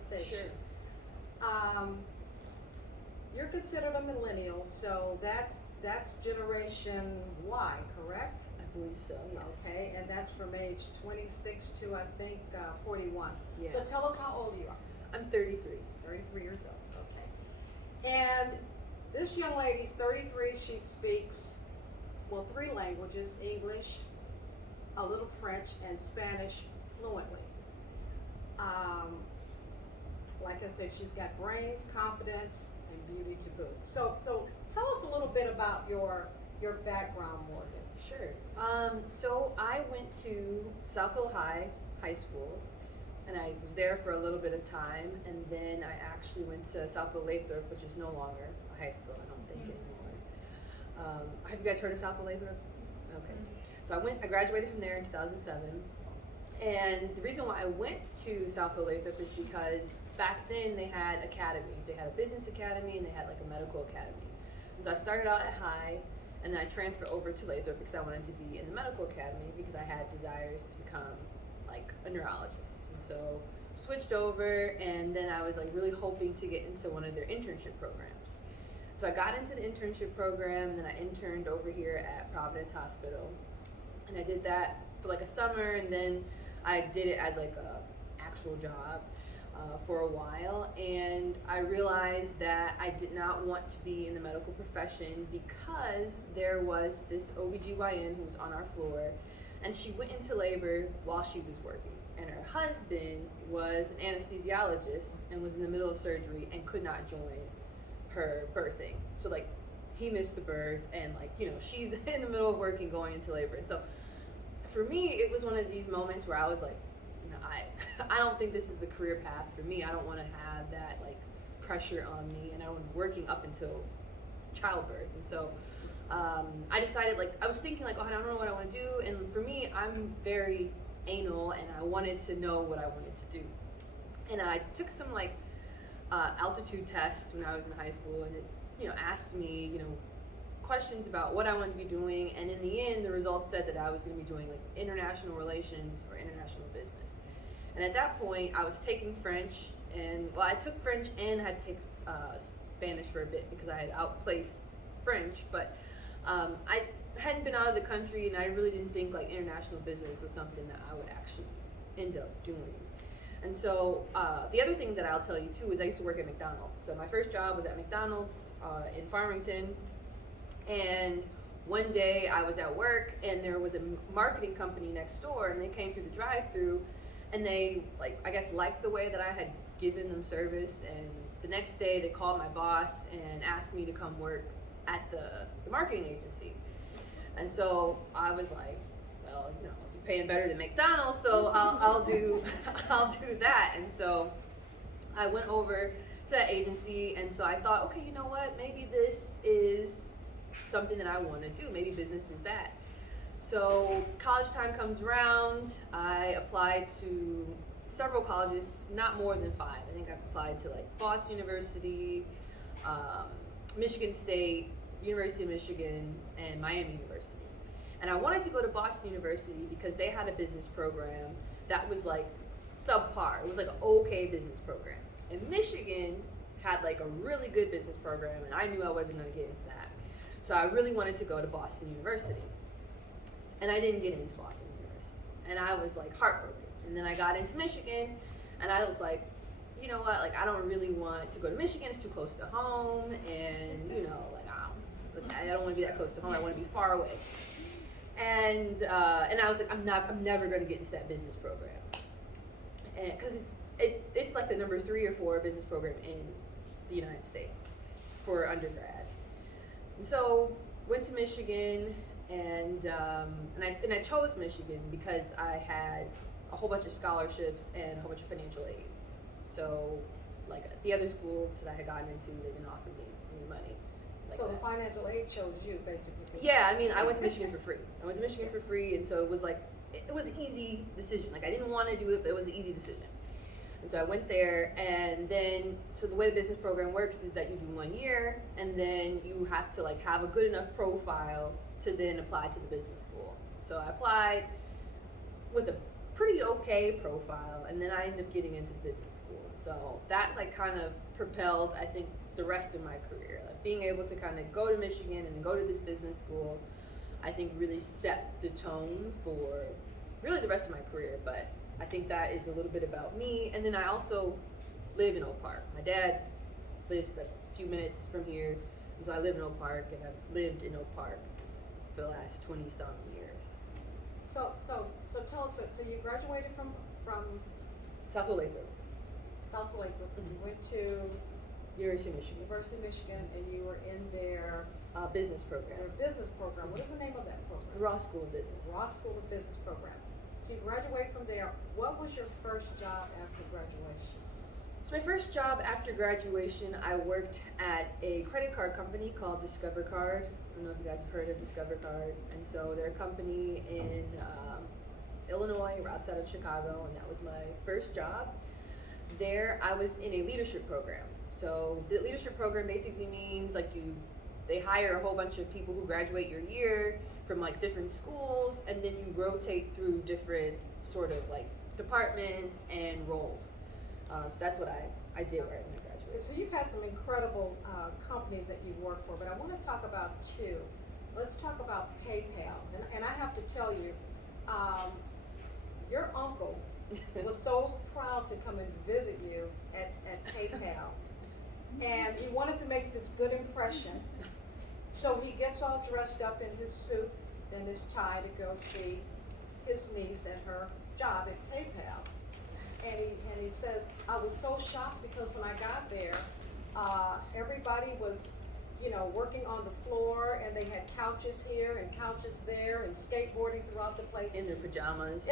conversation. Sure. You're considered a millennial, so that's Generation Y, correct? I believe so, yes. Okay, and that's from age 26 to I think 41. Yeah. So tell us how old you are. I'm 33. 33 years old. Okay. And this young lady's 33. She speaks, well, 3 languages: English, a little French, and Spanish fluently. Like I said, she's got brains, confidence, and beauty to boot. So tell us a little bit about your background, Morgan. Sure. So I went to Southfield High School, and I was there for a little bit of time, and then I actually went to Southfield Lathrop, which is no longer a high school, I don't think anymore. Have you guys heard of Southfield Lathrop? Okay. So I graduated from there in 2007, and the reason why I went to Southfield Lathrop is because back then they had academies. They had a business academy and they had like a medical academy. And so I started out at High, and then I transferred over to Lathrop because I wanted to be in the medical academy because I had desires to become like a neurologist. And so switched over, and then I was like really hoping to get into one of their internship programs. So I got into the internship program, and then I interned over here at Providence Hospital, and I did that for like a summer, and then I did it as like a actual job for a while, and I realized that I did not want to be in the medical profession because there was this OBGYN who was on our floor, and she went into labor while she was working, and her husband was an anesthesiologist and was in the middle of surgery and could not join her birthing. So like he missed the birth, and like, you know, she's in the middle of working going into labor. And so for me, it was one of these moments where I was like, no, I don't think this is the career path for me. I don't want to have that like pressure on me, and I was working up until childbirth. And so I decided, like, I was thinking like, oh, I don't know what I want to do. And for me, I'm very anal, and I wanted to know what I wanted to do. And I took some like altitude tests when I was in high school, and it, you know, asked me, you know, questions about what I wanted to be doing, and in the end the results said that I was going to be doing like international relations or international business. And at that point I was taking French, and well, I took French and had to take Spanish for a bit because I had outplaced French, but I hadn't been out of the country, and I really didn't think like international business was something that I would actually end up doing. And so the other thing that I'll tell you too is I used to work at McDonald's. So my first job was at McDonald's in Farmington. And one day I was at work, and there was a marketing company next door, and they came through the drive-through, and they, like, I guess liked the way that I had given them service. And the next day they called my boss and asked me to come work at the marketing agency. And so I was like, well, you know, you're paying better than McDonald's, so I'll do that. And so I went over to that agency, and so I thought, okay, you know what, maybe this is something that I want to do. Maybe business is that. So college time comes around. I applied to several colleges, not more than 5. I think I applied to like Boston University, Michigan State, University of Michigan, and Miami University. And I wanted to go to Boston University because they had a business program that was like subpar. It was like an okay business program. And Michigan had like a really good business program, and I knew I wasn't going to get into that. So I really wanted to go to Boston University. And I didn't get into Boston University. And I was like heartbroken. And then I got into Michigan, and I was like, you know what, like I don't really want to go to Michigan. It's too close to home, and you know, like I don't want to be that close to home. I want to be far away. And I was like, I'm never going to get into that business program, and because it's like the number 3 or 4 business program in the United States for undergrad. And so went to Michigan, and I chose Michigan because I had a whole bunch of scholarships and a whole bunch of financial aid. So like the other schools that I had gotten into, they didn't offer me any money. Like so that. The financial aid chose you basically. Yeah, I mean, I went to Michigan for free. And so it was like, it was an easy decision. Like I didn't want to do it, but it was an easy decision. And so I went there, and then, so the way the business program works is that you do 1 year, and then you have to like have a good enough profile to then apply to the business school. So I applied with a pretty okay profile, and then I ended up getting into business school. So that like kind of propelled, I think, the rest of my career. Like being able to kind of go to Michigan and go to this business school, I think really set the tone for really the rest of my career. But I think that is a little bit about me. And then I also live in Oak Park. My dad lives a few minutes from here, and so I live in Oak Park, and I've lived in Oak Park for the last 20-some years. So tell us. So you graduated from Southfield Lathrop, South Lakewood. Mhm. You went to University of Michigan, University of Michigan, and you were in their business program, business program. What is the name of that program? Ross School of Business. Ross School of Business program. So you graduate from there. What was your first job after graduation? So my first job after graduation, I worked at a credit card company called Discover Card. I don't know if you guys have heard of Discover Card. And so they're a company in Illinois, or outside of Chicago, and that was my first job. There, I was in a leadership program. So the leadership program basically means like they hire a whole bunch of people who graduate your year from like different schools, and then you rotate through different sort of like departments and roles. So that's what I did right when I graduated. So you've had some incredible companies that you've worked for, but I want to talk about two. Let's talk about PayPal. And I have to tell you, your uncle was so proud to come and visit you at PayPal. And he wanted to make this good impression. So he gets all dressed up in his suit and his tie to go see his niece at her job at PayPal. And he says, I was so shocked because when I got there, everybody was, working on the floor, and they had couches here and couches there and skateboarding throughout the place. In their pajamas.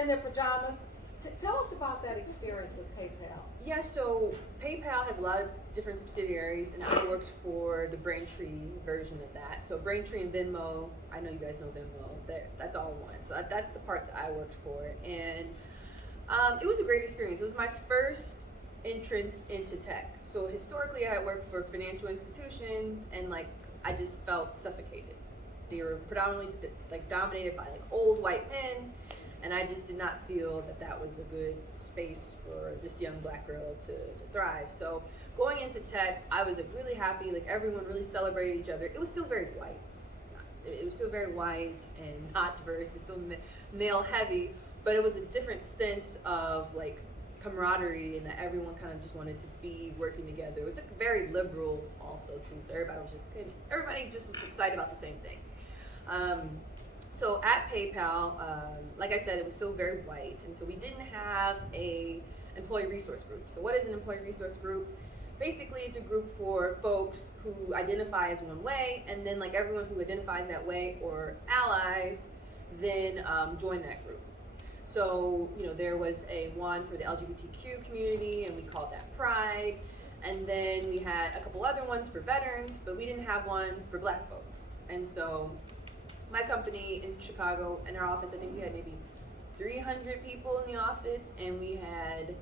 Tell us about that experience with PayPal. Yeah, so PayPal has a lot of different subsidiaries, and I worked for the Braintree version of that. So Braintree and Venmo, I know you guys know Venmo, that's all one. So that's the part that I worked for. And it was a great experience. It was my first entrance into tech. So historically, I had worked for financial institutions, and like I just felt suffocated. They were predominantly like dominated by like old white men, and I just did not feel that was a good space for this young black girl to thrive. So going into tech, I was like really happy. Like everyone really celebrated each other. It was still very white. It was still very white and not diverse. It's still male heavy, but it was a different sense of like camaraderie, and that everyone kind of just wanted to be working together. It was like very liberal also too, so everybody just was excited about the same thing. So at PayPal, like I said, it was still very white, and so we didn't have a employee resource group. So what is an employee resource group? Basically, it's a group for folks who identify as one way, and then like everyone who identifies that way or allies then join that group. So, there was a one for the LGBTQ community, and we called that Pride. And then we had a couple other ones for veterans, but we didn't have one for black folks. And so my company in Chicago, in our office, I think we had maybe 300 people in the office, and we had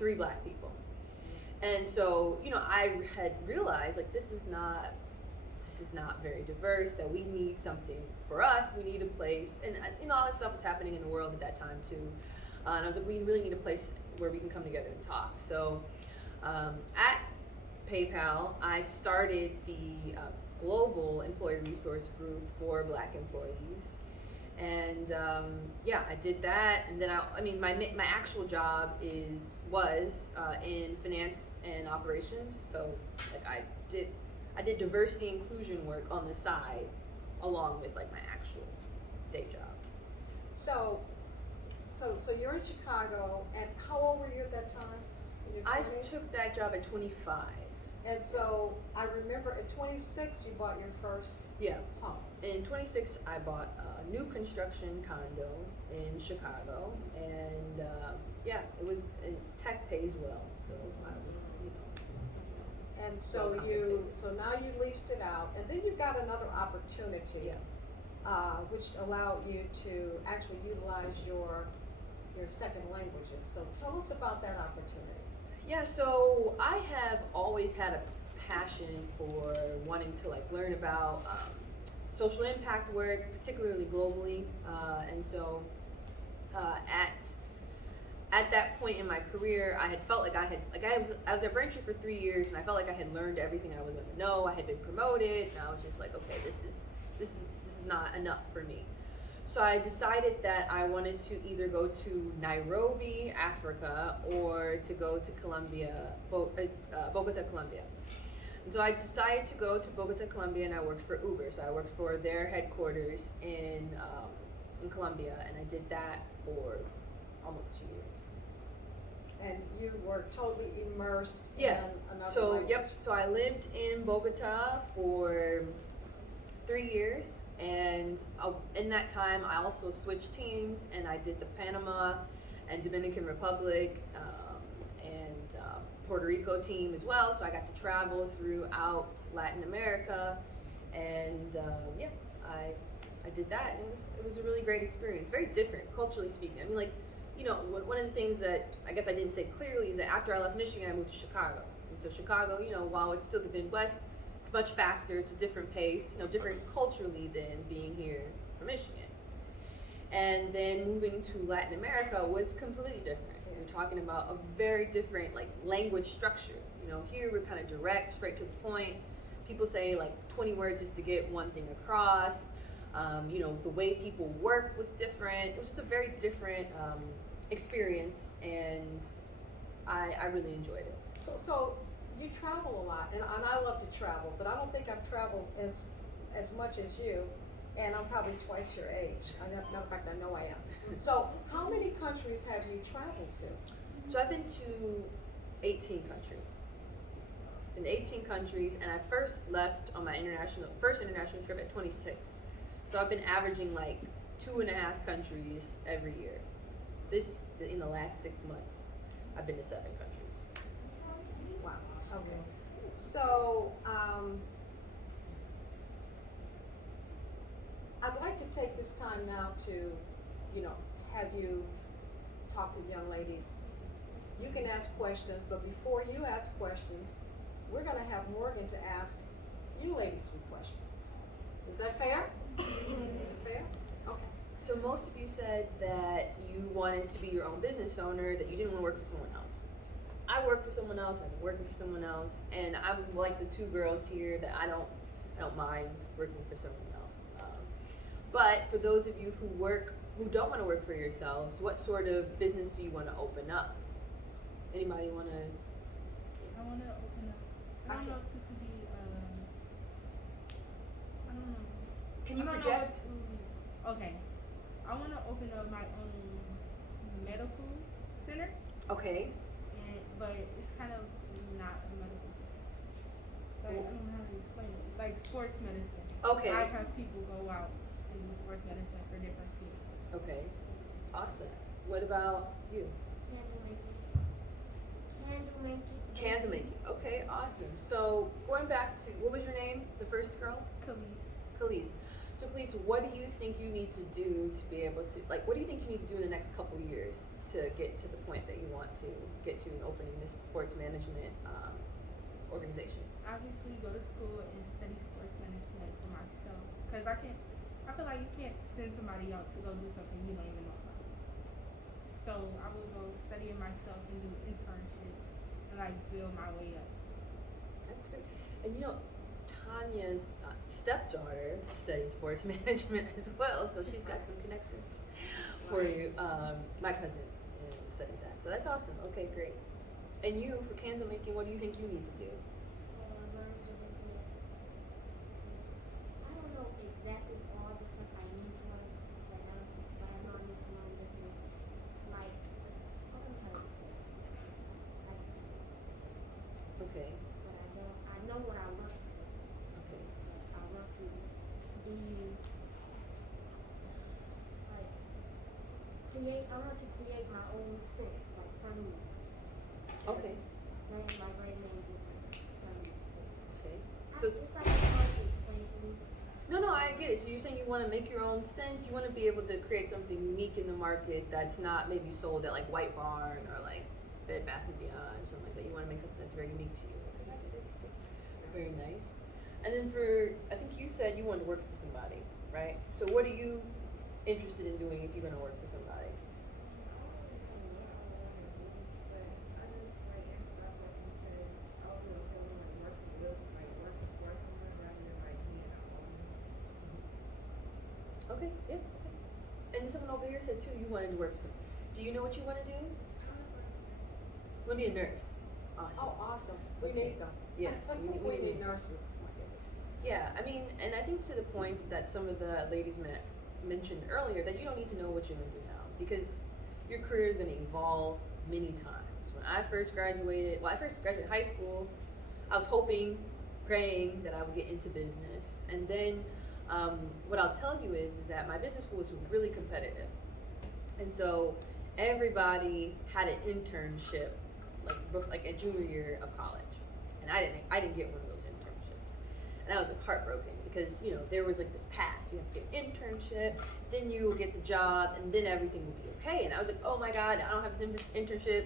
3 black people. And so, I had realized like this is not very diverse, that we need something for us. We need a place, and all this stuff was happening in the world at that time too. And I was like, we really need a place where we can come together and talk. So at PayPal, I started the global employee resource group for black employees. And I did that. And then my actual job was in finance and operations. So like I did diversity inclusion work on the side along with like my actual day job. So you're in Chicago, and how old were you at that time? In your I 20s? took that job at 25. And so I remember at 26 you bought your first Yeah. home. In 26, I bought a new construction condo in Chicago, and it was, and tech pays well, so I was, And so now you leased it out, and then you got another opportunity, which allowed you to actually utilize your second languages. So tell us about that opportunity. Yeah, so I have always had a passion for wanting to like learn about social impact work, particularly globally, and so at at that point in my career, I had felt like I was at Braintree for 3 years, and I felt like I had learned everything I was going to know. I had been promoted, and I was just like, okay, this is not enough for me. So I decided that I wanted to either go to Nairobi, Africa, or to go to Bogota, Colombia. And so I decided to go to Bogota, Colombia, and I worked for Uber. So I worked for their headquarters in Colombia, and I did that for almost 2 years. And you were totally immersed Yeah. in another So language. So I lived in Bogota for 3 years, and in that time I also switched teams, and I did the Panama and Dominican Republic and Puerto Rico team as well. So I got to travel throughout Latin America, and I did that, and it was a really great experience. Very different culturally speaking. I mean, like, you know, one of the things that I guess I didn't say clearly is that after I left Michigan, I moved to Chicago. And so Chicago, you know, while it's still the Midwest, it's much faster, it's a different pace, you know, different culturally than being here from Michigan. And then moving to Latin America was completely different. We're talking about a very different, like, language structure. You know, here we're kind of direct, straight to the point. People say like 20 words just to get one thing across. You know, the way people work was different. It was just a very different experience, and I really enjoyed it. So you travel a lot, and I love to travel, but I don't think I've traveled as much as you, and I'm probably twice your age. Matter of fact, I know I am. So how many countries have you traveled to? So I've been to 18 countries. In 18 countries, and I first left on my first international trip at 26. So I've been averaging like 2.5 countries every year. In the last 6 months, I've been to 7 countries. Wow. Okay. So I'd like to take this time now to, you know, have you talk to young ladies. You can ask questions, but before you ask questions, we're going to have Morgan to ask you ladies some questions. Is that fair? Fair? Okay. So most of you said that you wanted to be your own business owner, that you didn't want to work for someone else. I work for someone else, I've been working for someone else, and I'm like the 2 girls here that I don't mind working for someone else. But for those of you who don't want to work for yourselves, what sort of business do you want to open up? Anybody want to? I want to open up. I don't know if this would be. I don't know. Can you I don't know project? what to- Okay. I want to open up my own medical center, Okay. but it's kind of not a medical center. Like, I don't know how to explain it. Like sports medicine. Okay. I have people go out and do sports medicine for different teams. Okay. Awesome. What about you? Candle making. Okay, awesome. So going back to, what was your name? The first girl? Khalees. So Khalees, what do you think you need to do to be able to, like, what do you think you need to do in the next couple years to get to the point that you want to get to in opening this sports management organization? Obviously, go to school and study sports management for myself. Because I feel like you can't send somebody out to go do something you don't even know about. So I will go study it myself and do internships and like build my way up. That's great. And you know, Tanya's stepdaughter studied sports management as well, so she's got some connections for you. My cousin studied that, so that's awesome. Okay, great. And you, for candle making, what do you think you need to do? I don't know exactly all the stuff I need to learn, but I know I need to learn different, like, I'm gonna try to explain. Okay. But I know what I want to do. Okay. I want to be, like, I want to create my own sense, like, from me. Okay. My brain may be different from me. Okay. So It's like it's hard to explain to me. no, I get it. So you're saying you want to make your own sense. You want to be able to create something unique in the market that's not maybe sold at like White Barn or like Bed Bath and Beyond or something like that. You want to make something that's very unique to you. Very nice. And then I think you said you wanted to work for somebody, right? So what are you interested in doing if you're going to work for somebody? Okay, yeah, okay. And someone over here said too, you wanted to work with someone. Do you know what you want to do? You want to be a nurse. Awesome. Oh, awesome. We Okay. need them. Yes, We need nurses. Oh my goodness. Yeah, I mean, and I think to the point that some of the ladies mentioned earlier, that you don't need to know what you're going to do now because your career is going to evolve many times. When I first graduated, high school, I was hoping, praying that I would get into business. And then what I'll tell you is that my business school was really competitive. And so everybody had an internship like a junior year of college. And I didn't get one of those internships. And I was like heartbroken because, you know, there was like this path. You have to get an internship, then you will get the job, and then everything will be okay. And I was like, oh my God, I don't have this internship.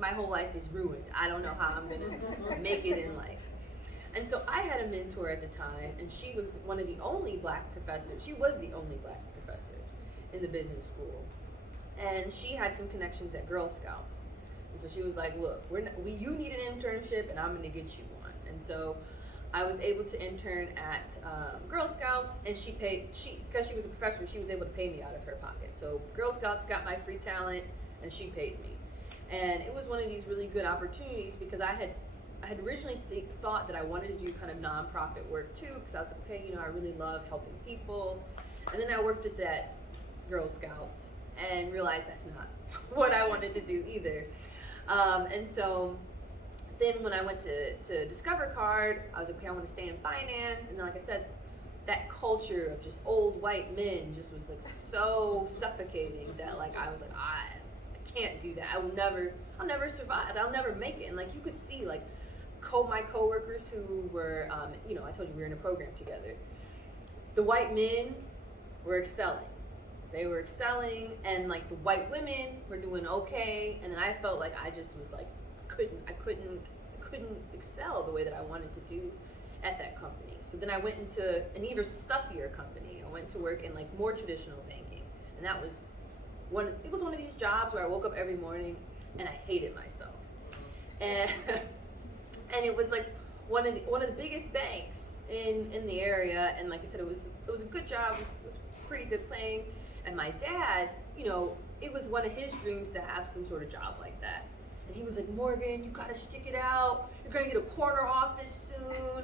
My whole life is ruined. I don't know how I'm gonna make it in life. And so I had a mentor at the time, and she was one of the only black professors. She was the only black professor in the business school. And she had some connections at Girl Scouts. And so she was like, look, you need an internship, and I'm gonna get you one. And so I was able to intern at Girl Scouts, and because she was a professor, she was able to pay me out of her pocket. So Girl Scouts got my free talent, and she paid me. And it was one of these really good opportunities because I had originally thought that I wanted to do kind of nonprofit work too, because I was like, okay, you know, I really love helping people. And then I worked at that Girl Scouts and realized that's not what I wanted to do either. And so then when I went to Discover Card, I was like, okay, I want to stay in finance. And then, like I said, that culture of just old white men just was like so suffocating that like I was like, I can't do that. I'll never survive. I'll never make it. And like you could see like my coworkers who were, you know, I told you we were in a program together. The white men were excelling. They were excelling, and like the white women were doing okay. And then I felt like I just was like I couldn't excel the way that I wanted to do at that company. So then I went into an even stuffier company. I went to work in like more traditional banking, and that was it was one of these jobs where I woke up every morning and I hated myself. And and it was like one of the biggest banks in the area, and like I said, it was a good job. It was pretty good paying. And my dad, you know, it was one of his dreams to have some sort of job like that. And he was like, Morgan, you gotta stick it out. You're gonna get a corner office soon.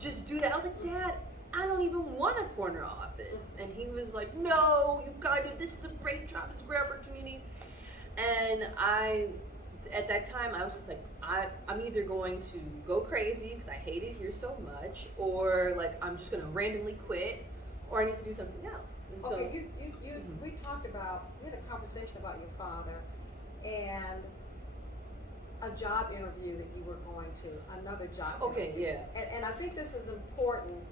Just do that. I was like, Dad, I don't even want a corner office. And he was like, no, you gotta do it. This is a great job. It's a great opportunity. And at that time, I was just like, I'm either going to go crazy because I hate it here so much, or like I'm just gonna randomly quit, or I need to do something else. And so, Okay, we had a conversation about your father and a job interview that you were going to, another job okay, interview. yeah. And I think this is important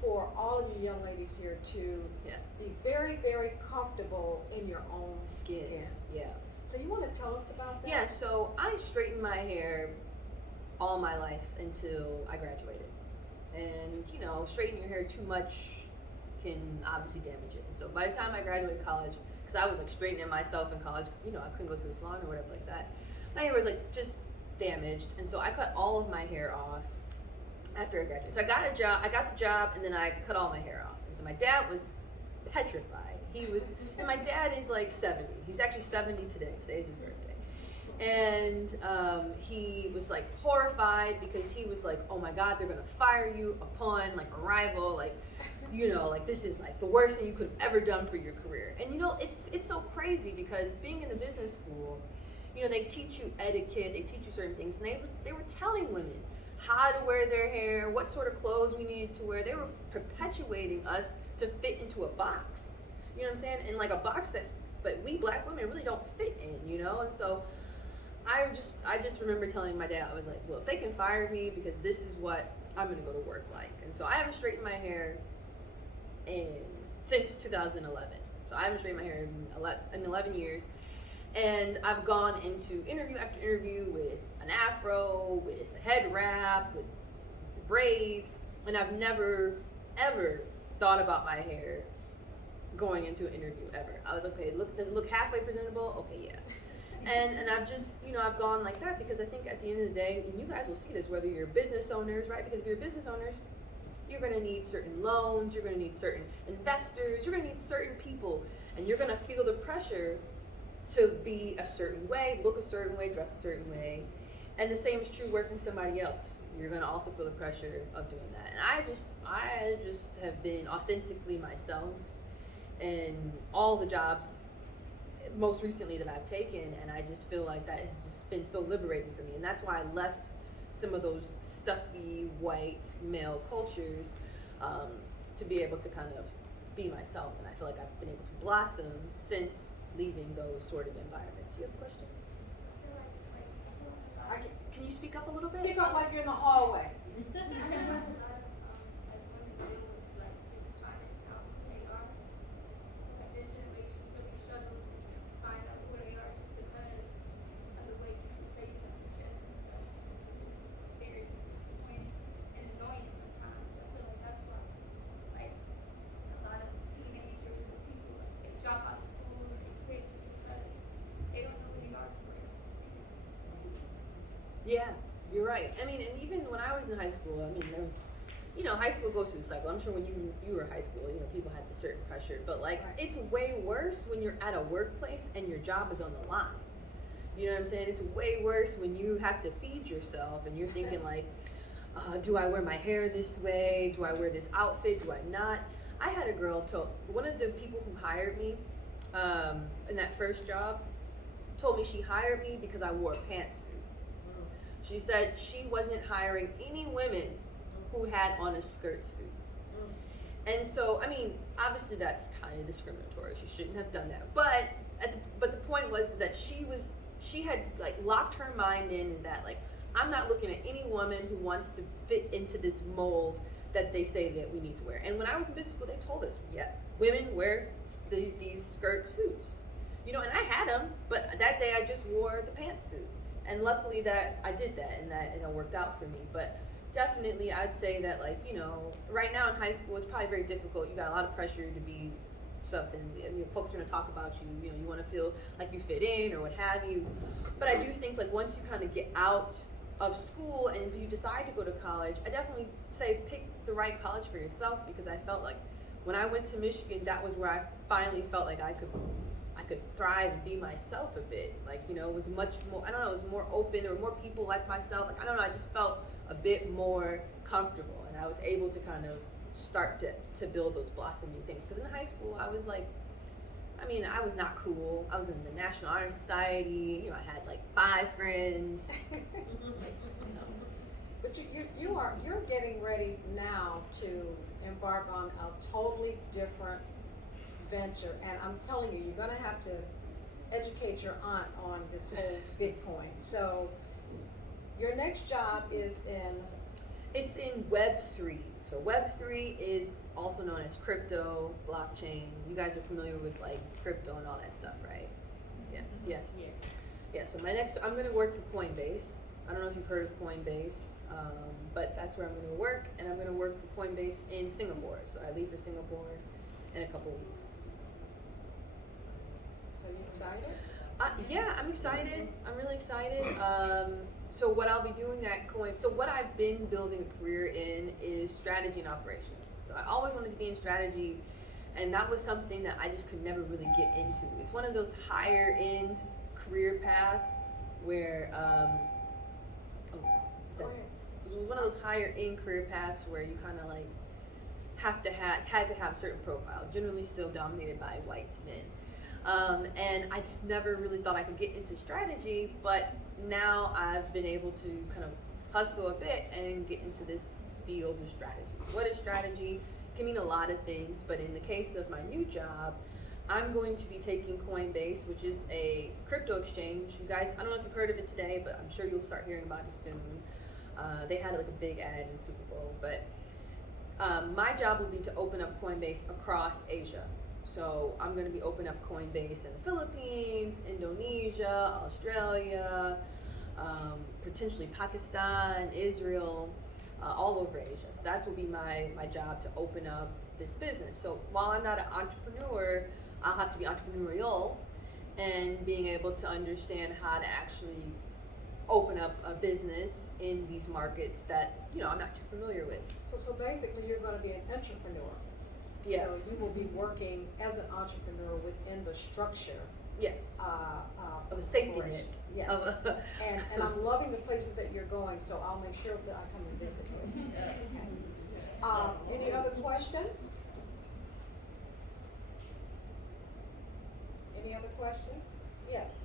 for all of you young ladies here to Yeah. be very, very comfortable in your own skin. Yeah. So you want to tell us about that? Yeah, so I straightened my hair all my life until I graduated. And, you know, straightening your hair too much can obviously damage it. And so by the time I graduated college, because I was like straightening myself in college, because, you know, I couldn't go to the salon or whatever like that, my hair was like just damaged. And so I cut all of my hair off after I graduated. So I got the job, and then I cut all my hair off. And so my dad was petrified. And my dad is like 70. He's actually 70 today. Today's his birthday. And he was like horrified because he was like, oh my God, they're gonna fire you upon like arrival. Like, you know, like this is like the worst thing you could have ever done for your career. And you know, it's so crazy because being in the business school, you know, they teach you etiquette, they teach you certain things. And they were telling women how to wear their hair, what sort of clothes we needed to wear. They were perpetuating us to fit into a box. You know what I'm saying? And like a box but we black women really don't fit in, you know? And so I just remember telling my dad, I was like, look, they can fire me because this is what I'm gonna go to work like. And so I haven't straightened my hair since 2011. So I haven't straightened my hair in 11 years. And I've gone into interview after interview with an afro, with a head wrap, with braids, and I've never, ever thought about my hair going into an interview ever. I was okay, does it look halfway presentable? Okay, yeah. And I've just, you know, I've gone like that because I think at the end of the day, and you guys will see this, whether you're business owners, right? Because if you're business owners, you're going to need certain loans, you're going to need certain investors, you're going to need certain people, and you're going to feel the pressure to be a certain way, look a certain way, dress a certain way. And the same is true working for somebody else. You're going to also feel the pressure of doing that. And I just have been authentically myself in all the jobs most recently that I've taken, and I just feel like that has just been so liberating for me. And that's why I left some of those stuffy white male cultures, to be able to kind of be myself. And I feel like I've been able to blossom since leaving those sort of environments. You have a question? Can you speak up a little bit? Speak up like you're in the hallway. Yeah, you're right. I mean, and even when I was in high school, I mean, there was, high school goes through a cycle. I'm sure when you were in high school, people had the certain pressure, but like, Right. It's way worse when you're at a workplace and your job is on the line. You know what I'm saying? It's way worse when you have to feed yourself and you're thinking like, do I wear my hair this way? Do I wear this outfit? Do I not? I had a girl one of the people who hired me in that first job told me she hired me because I wore a pantsuit. She said she wasn't hiring any women who had on a skirt suit. And so, I mean, obviously that's kind of discriminatory. She shouldn't have done that. But the point was that she had like locked her mind in that like, I'm not looking at any woman who wants to fit into this mold that they say that we need to wear. And when I was in business school, they told us, yeah, women wear these skirt suits. And I had them, but that day I just wore the pantsuit. And luckily that I did that, and that worked out for me. But definitely I'd say that like, right now in high school, it's probably very difficult. You got a lot of pressure to be something. Folks are gonna talk about you. You want to feel like you fit in or what have you. But I do think like once you kind of get out of school and if you decide to go to college, I definitely say pick the right college for yourself, because I felt like when I went to Michigan, that was where I finally felt like I could thrive and be myself a bit. Like, it was much more, I don't know, it was more open. There were more people like myself. Like, I don't know, I just felt a bit more comfortable, and I was able to kind of start to build those blossoming things. Because in high school, I was like, I was not cool. I was in the National Honor Society. I had like 5 friends. But you're getting ready now to embark on a totally different venture, and I'm telling you, you're gonna have to educate your aunt on this whole Bitcoin. So your next job is It's in Web3. So Web3 is also known as crypto, blockchain. You guys are familiar with like crypto and all that stuff, right? Yeah. Yes. Yeah. So I'm going to work for Coinbase. I don't know if you've heard of Coinbase, but that's where I'm going to work, and I'm going to work for Coinbase in Singapore. So I leave for Singapore in a couple weeks. So you excited? Yeah, I'm excited. I'm really excited. So what I'll be doing at what I've been building a career in is strategy and operations. So I always wanted to be in strategy, and that was something that I just could never really get into. It's one of those higher end career paths where, it was one of those higher end career paths where you kind of like had to have a certain profile, generally still dominated by white men. And I just never really thought I could get into strategy, but now I've been able to kind of hustle a bit and get into this field of strategy. So what is strategy? It can mean a lot of things, but in the case of my new job, I'm going to be taking Coinbase, which is a crypto exchange. You guys, I don't know if you've heard of it today, but I'm sure you'll start hearing about it soon. They had like a big ad in Super Bowl, but my job will be to open up Coinbase across Asia. So I'm going to be opening up Coinbase in the Philippines, Indonesia, Australia, potentially Pakistan, Israel, all over Asia. So that will be my job, to open up this business. So while I'm not an entrepreneur, I'll have to be entrepreneurial and being able to understand how to actually open up a business in these markets that, you know, I'm not too familiar with. So basically, you're going to be an entrepreneur. Yes. So you will be working as an entrepreneur within the structure Yes. Of a safety net. corporation. Yes. Of a And I'm loving the places that you're going, so I'll make sure that I come and visit you. Any other questions? Any other questions? Yes.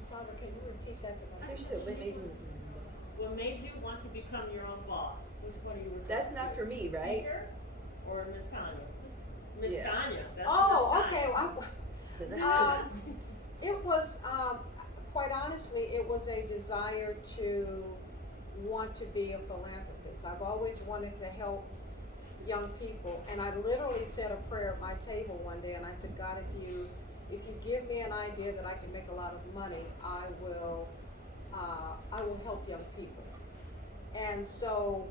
Sandra, can you repeat that? Because I I think think she said, maybe. What made you want to become your own boss? Which one are you referring That's not to? for me, right? Speaker or Miss Tanya? Miss Yeah. Tanya. That's Oh, Miss okay. Tanya. So that- It was, quite honestly, it was a desire to want to be a philanthropist. I've always wanted to help young people, and I literally said a prayer at my table one day, and I said, God, if you give me an idea that I can make a lot of money, I will help young people. And so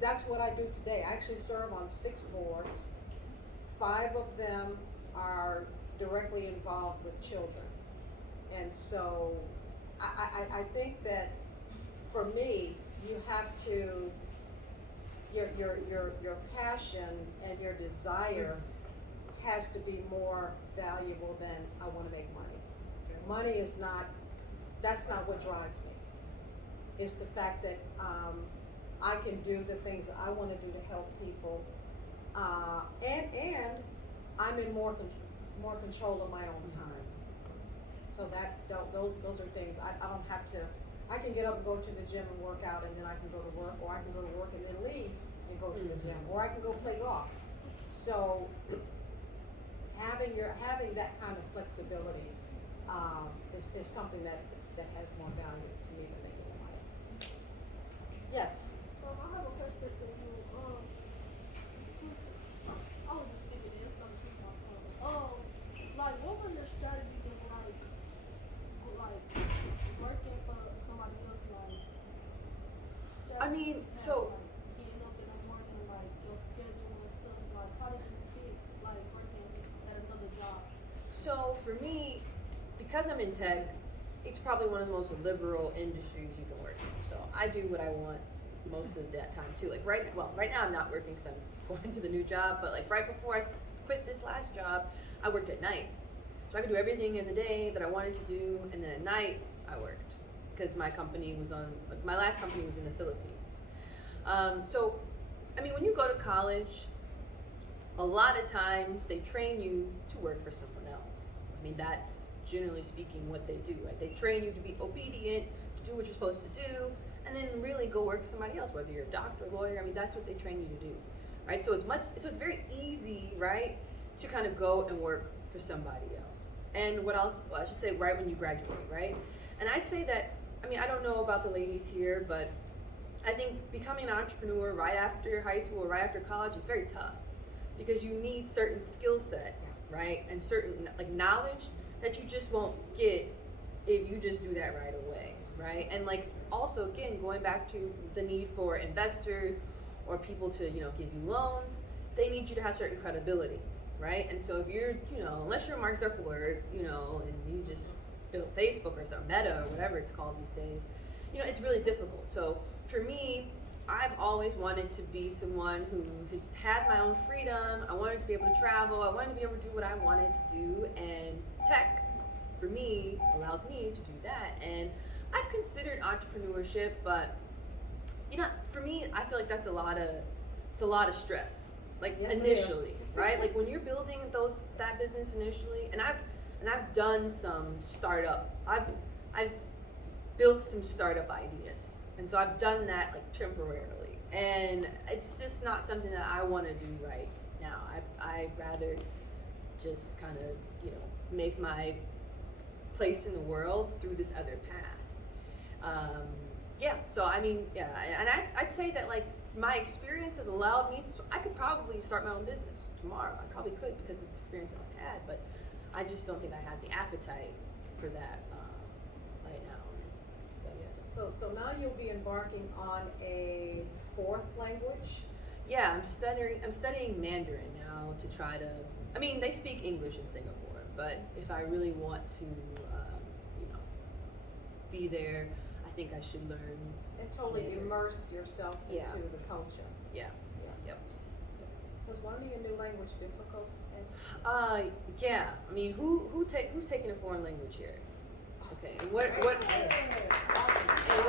that's what I do today. I actually serve on 6 boards. 5 of them are directly involved with children. And so I think that for me, you have to, your passion and your desire has to be more valuable than I want to make money. Money is not, that's not what drives me. It's the fact that I can do the things that I want to do to help people, and I'm in more control of my own time. So those are things I don't have to. I can get up and go to the gym and work out, and then I can go to work, or I can go to work and then leave and go to the gym, or I can go play golf. So having that kind of flexibility is something that has more value to me than making money. Yes. I have a question for you. I was just thinking this, I'm thinking about something. Like, what were your strategies of like working for somebody else, like? I mean, so- like, getting up in the morning, like your schedule and stuff. Like, how did you pick like working at another job? So for me, because I'm in tech, it's probably one of the most liberal industries you can work in. So I do what I want most of that time too. Like right now I'm not working because I'm going to the new job, but like right before I quit this last job, I worked at night. So I could do everything in the day that I wanted to do, and then at night I worked because my last company was in the Philippines. So, I mean, when you go to college, a lot of times they train you to work for someone else. I mean, that's generally speaking what they do. Like they train you to be obedient, to do what you're supposed to do, and then really go work for somebody else, whether you're a doctor, lawyer. I mean, that's what they train you to do, right? So it's very easy, right, to kind of go and work for somebody else. And what else? Well, I should say right when you graduate, right? And I'd say that, I mean, I don't know about the ladies here, but I think becoming an entrepreneur right after high school or right after college is very tough because you need certain skill sets, right? And certain like knowledge that you just won't get if you just do that right away, right? And like also again, going back to the need for investors or people to, you know, give you loans, they need you to have certain credibility, right? And so if you're, you know, unless you're Mark Zuckerberg, you know, and you just built Facebook or some Meta or whatever it's called these days, you know, it's really difficult. So for me, I've always wanted to be someone who has had my own freedom. I wanted to be able to travel. I wanted to be able to do what I wanted to do, and tech, for me, allows me to do that. And I've considered entrepreneurship, but you know, for me, I feel like it's a lot of stress. Like Yes, it initially, right? Like when you're building that business initially, and I've done some startup. I've built some startup ideas. And so I've done that like temporarily, and it's just not something that I want to do right now. I'd rather just kind of, you know, make my place in the world through this other path. Yeah, so I mean, yeah, and I'd say that like my experience has allowed me, so I could probably start my own business tomorrow. I probably could because of the experience that I've had, but I just don't think I have the appetite for that right now. So now you'll be embarking on a 4th language. Yeah, I'm studying Mandarin now to try to. I mean, they speak English in Singapore, But if I really want to, you know, be there, I think I should learn. And totally later. immerse yourself into Yeah. the culture. Yeah. Yep. So is learning a new language difficult? Yeah. I mean, who's taking a foreign language here? Okay. And what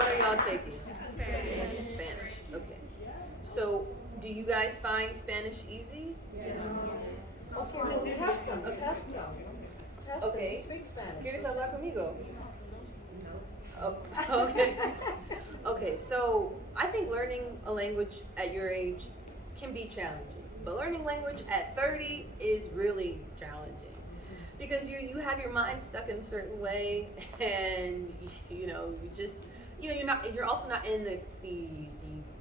are y'all taking? Spanish. Okay. So, do you guys find Spanish easy? Okay, well, test them, test them. Test Okay. them, speak Spanish. ¿Quieres hablar conmigo? Oh, okay. Okay, so I think learning a language at your age can be challenging, but learning language at 30 is really challenging because you have your mind stuck in a certain way, and you're also not in the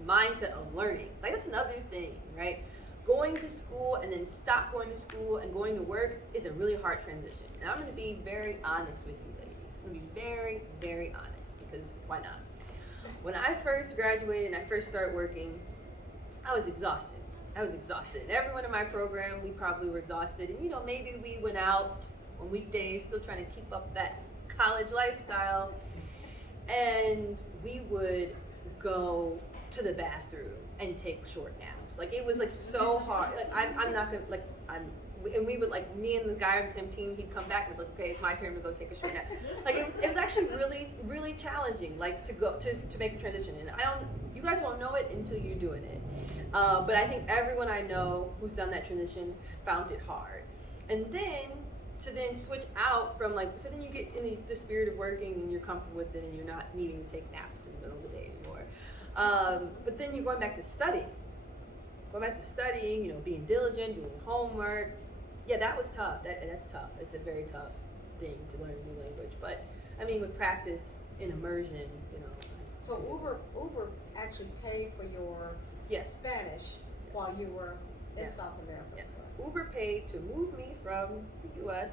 mindset of learning. Like, that's another thing, right? Going to school and then stop going to school and going to work is a really hard transition. And I'm going to be very honest with you ladies. I'm going to be very, very honest because why not? When I first graduated and I first started working, I was exhausted. Everyone in my program, we probably were exhausted. And maybe we went out on weekdays still trying to keep up that college lifestyle. And we would go to the bathroom and take short naps. Like, it was like so hard. Like, I'm not gonna, like, and we would, like, me and the guy on the same team, he'd come back and be like, okay, it's my turn to go take a short nap. Like, it was actually really, really challenging, like, to go to make a transition. And you guys won't know it until you're doing it. But I think everyone I know who's done that transition found it hard. And then to switch out from, like, so then you get in the spirit of working and you're comfortable with it and you're not needing to take naps in the middle of the day anymore. But then you're going back to studying, being diligent, doing homework. Yeah, that was tough. That's tough. It's a very tough thing to learn a new language. But I mean, with practice and immersion, So Uber actually paid for your Yes. Spanish while you were in Yes. South America. Yes. Uber paid to move me from the U.S.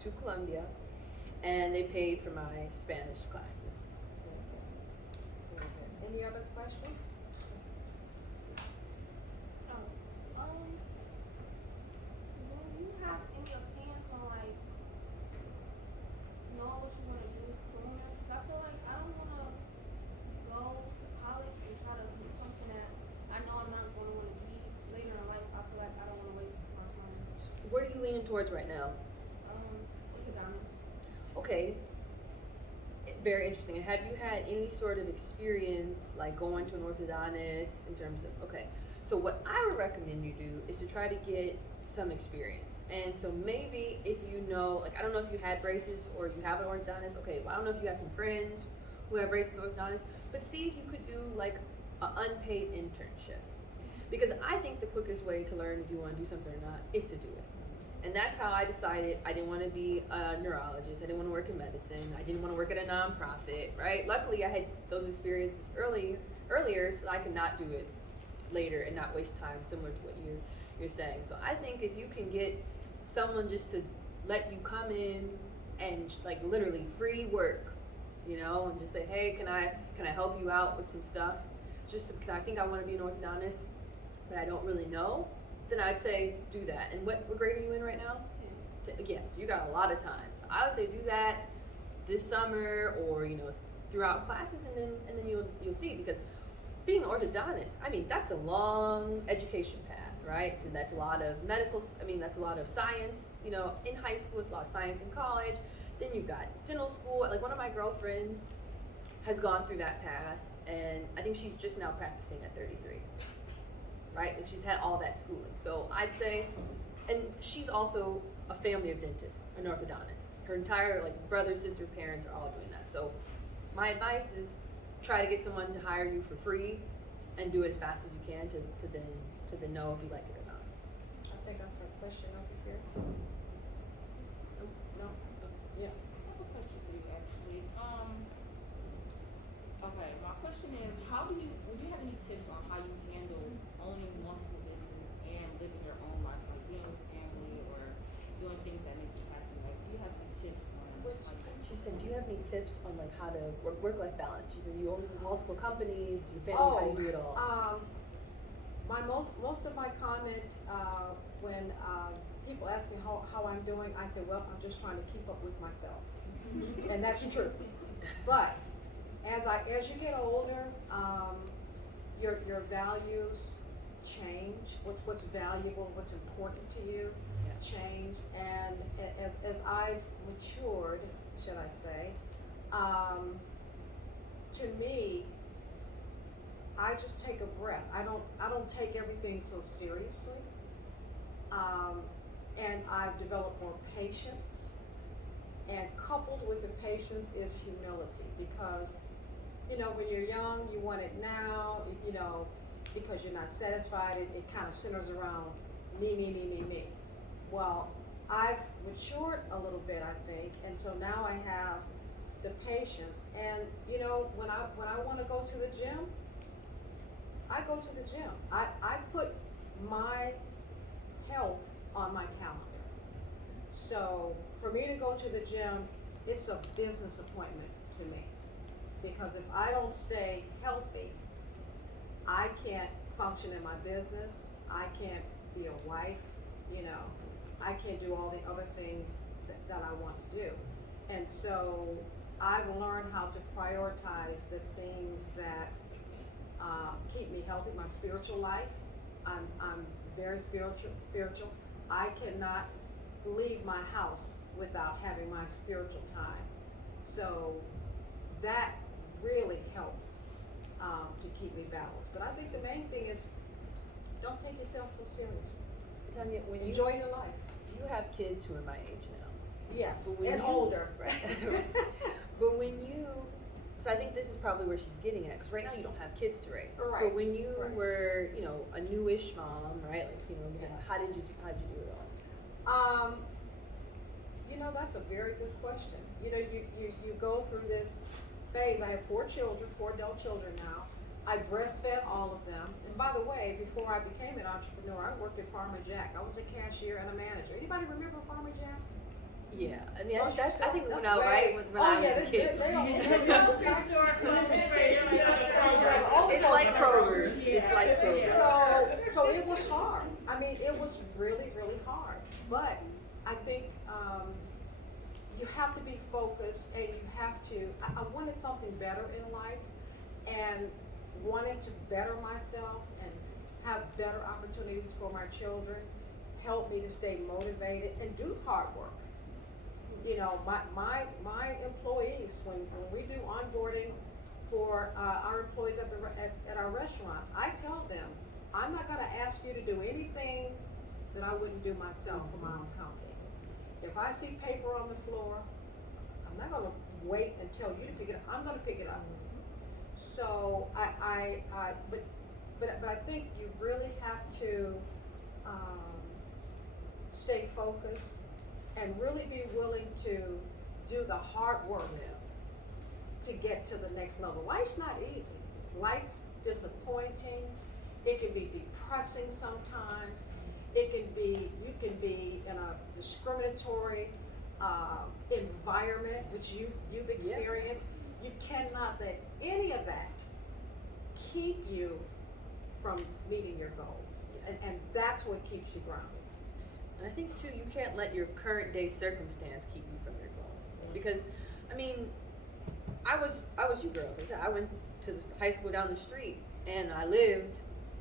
to Colombia, and they paid for my Spanish classes. Any other questions? Do you have any opinions on like knowing what you want to do sooner? Because I feel like I don't want to go to college and try to do something that I know I'm not going to want to be later in life. I feel like I don't want to waste my time. What are you leaning towards right now? Economics. Okay. Very interesting. And have you had any sort of experience, like going to an orthodontist in terms of, okay, so what I would recommend you do is to try to get some experience. And so maybe if like, I don't know if you had braces or if you have an orthodontist, okay, well, I don't know if you have some friends who have braces or orthodontists, but see if you could do like an unpaid internship. Because I think the quickest way to learn if you want to do something or not is to do it. And that's how I decided I didn't want to be a neurologist. I didn't want to work in medicine. I didn't want to work at a nonprofit, right? Luckily, I had those experiences earlier, so I could not do it later and not waste time, similar to what you're saying. So I think if you can get someone just to let you come in and like literally free work, and just say, hey, can I help you out with some stuff? Just because I think I want to be an orthodontist, but I don't really know. Then I'd say do that. And what grade are you in right now? 10. Yeah, so you got a lot of time. So I would say do that this summer or throughout classes, and then you'll see, because being an orthodontist, I mean, that's a long education path, right? So that's a lot of that's a lot of science. In high school, it's a lot of science in college. Then you've got dental school. Like, one of my girlfriends has gone through that path, and I think she's just now practicing at 33. Right? And she's had all that schooling. So I'd say, and she's also a family of dentists, an orthodontist. Her entire brother, sister, parents are all doing that. So my advice is try to get someone to hire you for free and do it as fast as you can to then know if you like it or not. I think I saw a question over here. No? Yes. I have a question for you actually. Okay, my question is, would you have any tips on how you handle owning multiple businesses and living your own life, like being with family or doing things that make you happy? Like, do you have any tips on She said, do you have any tips on how to work-life balance? She said, you own multiple companies, your family, how do you do it all? Most of my comment when people ask me how I'm doing, I say, well, I'm just trying to keep up with myself. And that's true. But as you get older, your values change. What's valuable, what's important to you, change. And as I've matured, should I say, to me, I just take a breath. I don't take everything so seriously. And I've developed more patience. And coupled with the patience is humility, because, you know, when you're young, you want it now, you know, because you're not satisfied, it kind of centers around me. Well, I've matured a little bit, I think, and so now I have the patience. And, you know, when I want to go to the gym, I go to the gym. I put my health on my calendar. So for me to go to the gym, it's a business appointment to me. Because if I don't stay healthy, I can't function in my business. I can't be a wife, you know. I can't do all the other things that I want to do. And so I've learned how to prioritize the things that keep me healthy. My spiritual life, I'm very spiritual. I cannot leave my house without having my spiritual time. So that really helps to keep me balanced. But I think the main thing is, don't take yourself so seriously. Tanya, when you Enjoy your life. you have kids who are my age now. Yes, But when and you- older. Right. But when you, so I think this is probably where she's getting at, because right now you don't have kids to raise. Right. But when you Right. were, you know, a newish mom, right? Like, you know, Yes. how did you do it all? You know, that's a very good question. You know, you go through this phase. I have 4 adult children now. I breastfed all of them. And by the way, before I became an entrepreneur, I worked at Farmer Jack. I was a cashier and a manager. Anybody remember Farmer Jack? Yeah, I mean, Oh, I think it that's went out way- right when I was a kid. They don't. It's like Kroger's. It's like Kroger's. So it was hard. I mean, it was really, really hard. But I think you have to be focused, and you have to. I wanted something better in life, and wanted to better myself and have better opportunities for my children. Help me to stay motivated and do hard work. You know, my employees, when we do onboarding for our employees at our restaurants, I tell them, I'm not gonna ask you to do anything that I wouldn't do myself for my own company. If I see paper on the floor, I'm not gonna wait and tell you to pick it up, I'm gonna pick it up. So but I think you really have to stay focused and really be willing to do the hard work to get to the next level. Life's not easy. Life's disappointing. It can be depressing sometimes. You can be in a discriminatory environment, which you've experienced. You cannot let any of that keep you from meeting your goals. And that's what keeps you grounded. And I think too, you can't let your current day circumstance keep you from your goals. Because, I mean, I was you girls. Like I said, I went to the high school down the street, and I lived,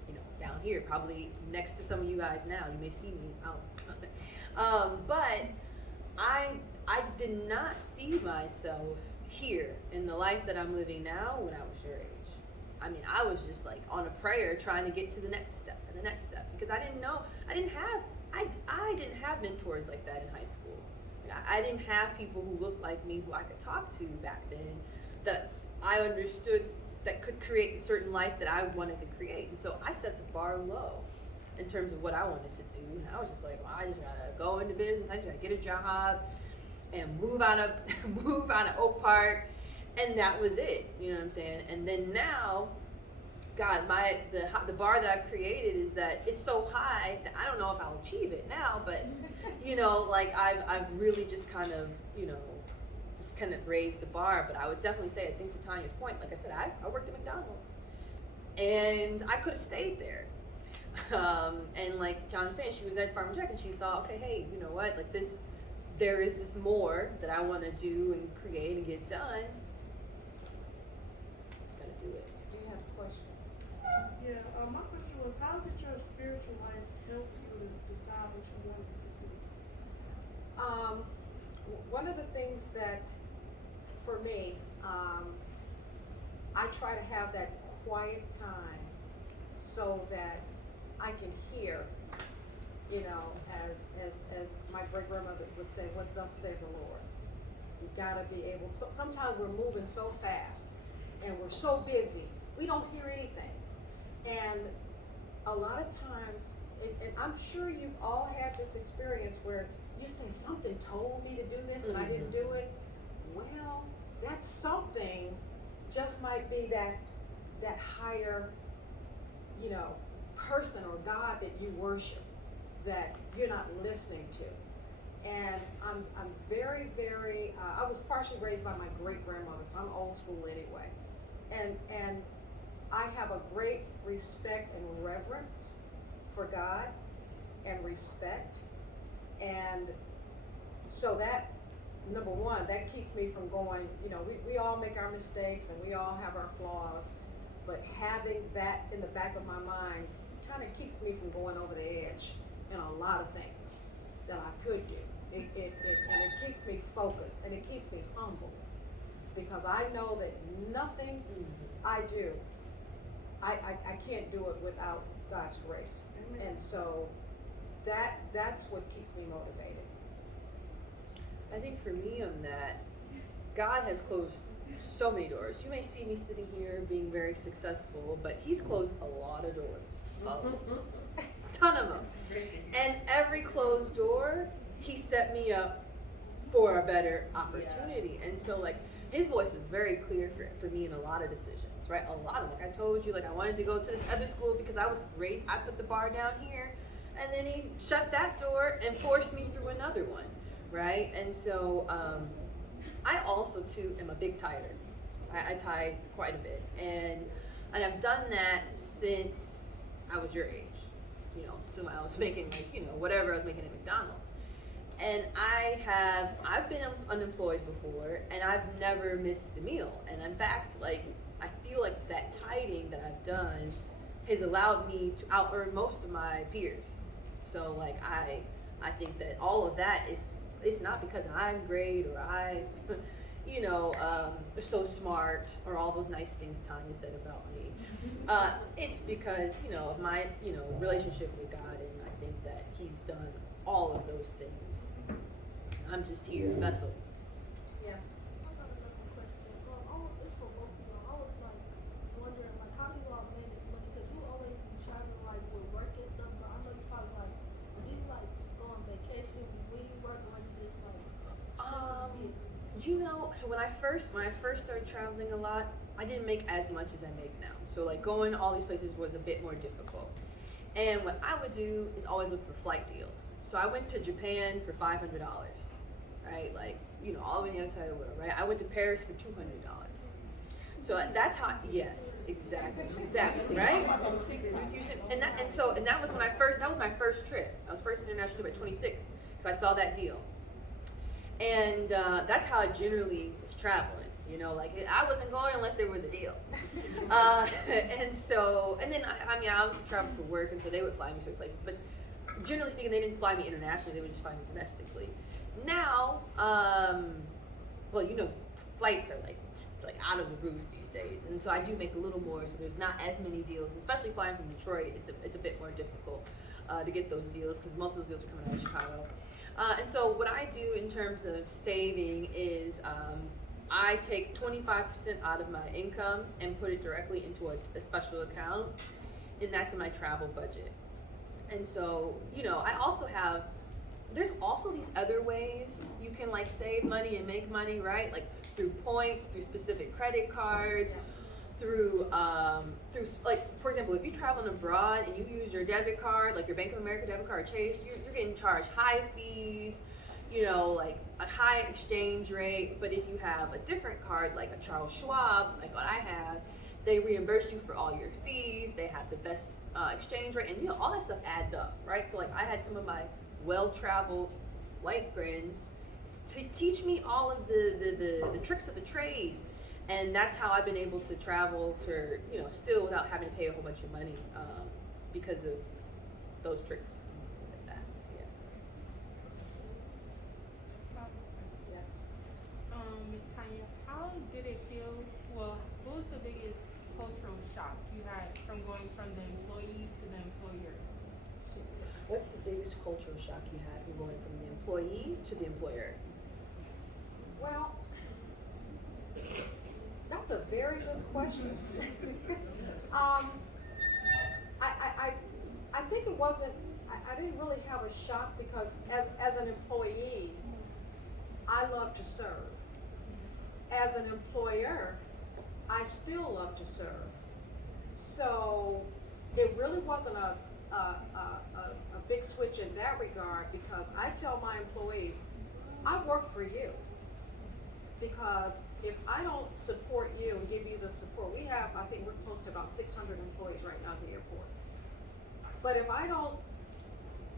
you know, down here, probably next to some of you guys now. You may see me out. But I did not see myself here in the life that I'm living now when I was your age. I mean, I was just like on a prayer trying to get to the next step and the next step, because I didn't have mentors like that in high school. Like, I didn't have people who looked like me who I could talk to back then that I understood that could create a certain life that I wanted to create. And so I set the bar low in terms of what I wanted to do. And I was just like, well, I just gotta go into business, I just gotta get a job and move out of Oak Park, and that was it. You know what I'm saying? And then now, God, the bar that I've created is that it's so high that I don't know if I'll achieve it now, but you know, like I've really just kind of, you know, just kind of raised the bar. But I would definitely say, I think to Tanya's point, like I said, I worked at McDonald's, and I could have stayed there, And like John was saying, she was at Farmer Jack and she saw, okay, hey, you know what, like this, there is this more that I want to do and create and get done. Gotta do it. Do you have a question? Yeah, my question was, how did your spiritual life help you to decide what you wanted to do? One of the things that, for me, I try to have that quiet time so that I can hear, you know, as my great grandmother would say, what thus saith the Lord. You gotta be able, sometimes we're moving so fast and we're so busy, we don't hear anything. And a lot of times, and I'm sure you've all had this experience where you say, something told me to do this and I didn't do it. Well, that something just might be that higher, you know, person or God that you worship that you're not listening to. And I'm very, very, I was partially raised by my great grandmother, so I'm old school anyway. And I have a great respect and reverence for God and respect. And so that, number one, that keeps me from going, you know, we all make our mistakes and we all have our flaws, but having that in the back of my mind kind of keeps me from going over the edge in a lot of things that I could do. And it keeps me focused and it keeps me humble because I know that nothing I do, I can't do it without God's grace. Amen. And so that's what keeps me motivated. I think for me on that, God has closed so many doors. You may see me sitting here being very successful, but He's closed a lot of doors. A ton of them. And every closed door, He set me up for a better opportunity. And so like His voice was very clear for me in a lot of decisions, right? A lot of, like I told you, like I wanted to go to this other school because I was raised, I put the bar down here, and then He shut that door and forced me through another one, right? And so I also too am a big tither. I tithe quite a bit, and I've done that since I was your age. You know, so I was making like, you know, whatever I was making at McDonald's. And I've been unemployed before, and I've never missed a meal. And in fact, like, I feel like that tithing that I've done has allowed me to out earn most of my peers. So like, I think that all of that it's not because I'm great or I, you know, so smart or all those nice things Tanya said about me. It's because, you know, of my, you know, relationship with God, and I think that He's done all of those things. I'm just here, a vessel. Yes. I got another question. It's for both of y'all. I was like wondering, like, how do you all manage money? Because you always be traveling like with work and stuff. But I know you probably like, do you like go on vacation when you work, or you just like business? You know, so when I first started traveling a lot, I didn't make as much as I make now. So like going to all these places was a bit more difficult. And what I would do is always look for flight deals. So I went to Japan for $500, right? Like, you know, all the way on the other side of the world, right? I went to Paris for $200. So that's how, yes, exactly, right? And that was my first trip. I was first international trip at 26, because I saw that deal. And that's how I generally was traveling. You know, like I wasn't going unless there was a deal. And then I obviously traveled for work, and so they would fly me to places. But generally speaking, they didn't fly me internationally; they would just fly me domestically. Now, well, you know, flights are like out of the roof these days, and so I do make a little more. So there's not as many deals, especially flying from Detroit. It's a bit more difficult to get those deals because most of those deals are coming out of Chicago. And so what I do in terms of saving is I take 25% out of my income and put it directly into a special account, and that's in my travel budget. And so, you know, there's also these other ways you can like save money and make money, right? Like through points, through specific credit cards, through like, for example, if you're traveling abroad and you use your debit card, like your Bank of America debit card, Chase, you're getting charged high fees. you know, like a high exchange rate. But if you have a different card, like a Charles Schwab, like what I have, they reimburse you for all your fees. They have the best exchange rate, and you know, all that stuff adds up, right? So like I had some of my well-traveled white friends to teach me all of the tricks of the trade, and that's how I've been able to travel for, you know, still without having to pay a whole bunch of money because of those tricks and things like that. So, yeah. Yes. Miss Tanya, how did it feel? Well, what was the biggest cultural shock you had from going from the employee to the employer? What's the biggest cultural shock you had from going from the employee to the employer? Well, that's a very good question. I think it wasn't, I didn't really have a shock because as an employee, I love to serve. As an employer, I still love to serve. So it really wasn't a big switch in that regard, because I tell my employees, I work for you. Because if I don't support you and give you the support, we have, I think we're close to about 600 employees right now at the airport. But if I don't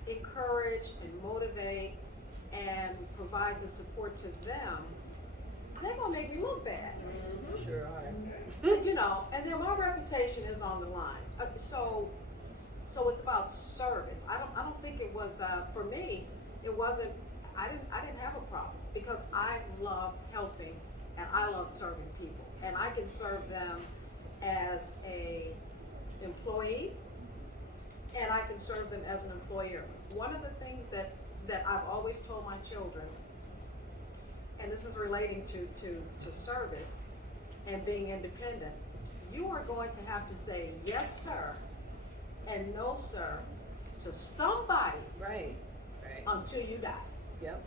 encourage and motivate and provide the support to them, they're gonna make me look bad. Sure are. You know, and then my reputation is on the line. So it's about service. I don't think it was for me. It wasn't. I didn't have a problem because I love helping and I love serving people, and I can serve them as a employee and I can serve them as an employer. One of the things that I've always told my children, and this is relating to service and being independent, you are going to have to say yes sir and no sir to somebody Right. until you die. Yep.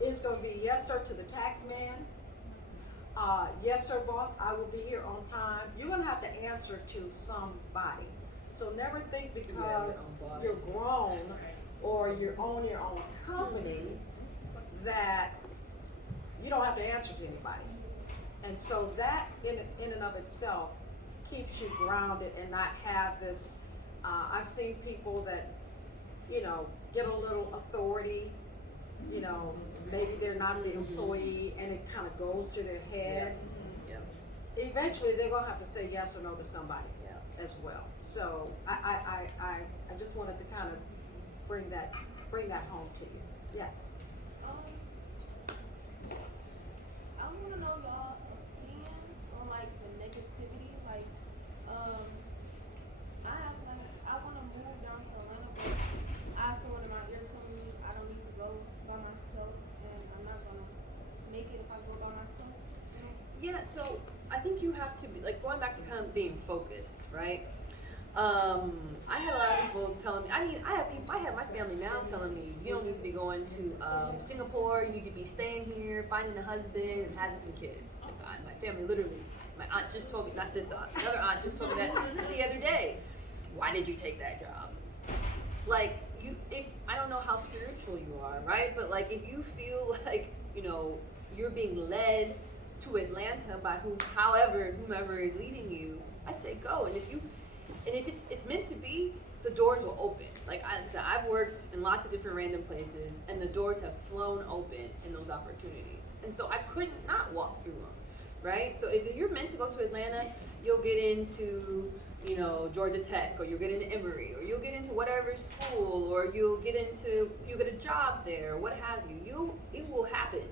It's gonna be yes sir to the tax man, yes sir boss, I will be here on time. You're gonna have to answer to somebody. So never think because you're grown or you own your own company that you don't have to answer to anybody. And so that in and of itself keeps you grounded and not have this, I've seen people that, you know, get a little authority, you know, maybe they're not the employee and it kind of goes to their head. Yep. Eventually they're gonna have to say yes or no to somebody Yeah. as well. So I just wanted to kind of bring that home to you. Yes. I wanna know y'all opinions on like the negativity. Like, I wanna move down to Atlanta, but I have someone in my ear telling me I don't need to go by myself, and I'm not gonna make it if I go by myself. Yeah, so I think you have to be, like, going back to kind of being focused, right? I had a lot of people telling me, I have my family now telling me, you don't need to be going to Singapore, you need to be staying here, finding a husband, and having some kids. Like, my family literally, my aunt just told me, not this aunt, another aunt just told me that the other day. Why did you take that job? Like, I don't know how spiritual you are, right? But like, if you feel like, you know, you're being led to Atlanta by whomever is leading you, I'd say go. And if it's meant to be, the doors will open. Like I said, I've worked in lots of different random places, and the doors have flown open in those opportunities. And so I couldn't not walk through them, right? So if you're meant to go to Atlanta, you'll get into, you know, Georgia Tech, or you'll get into Emory, or you'll get into whatever school, or you'll get a job there, or what have you. It will happen.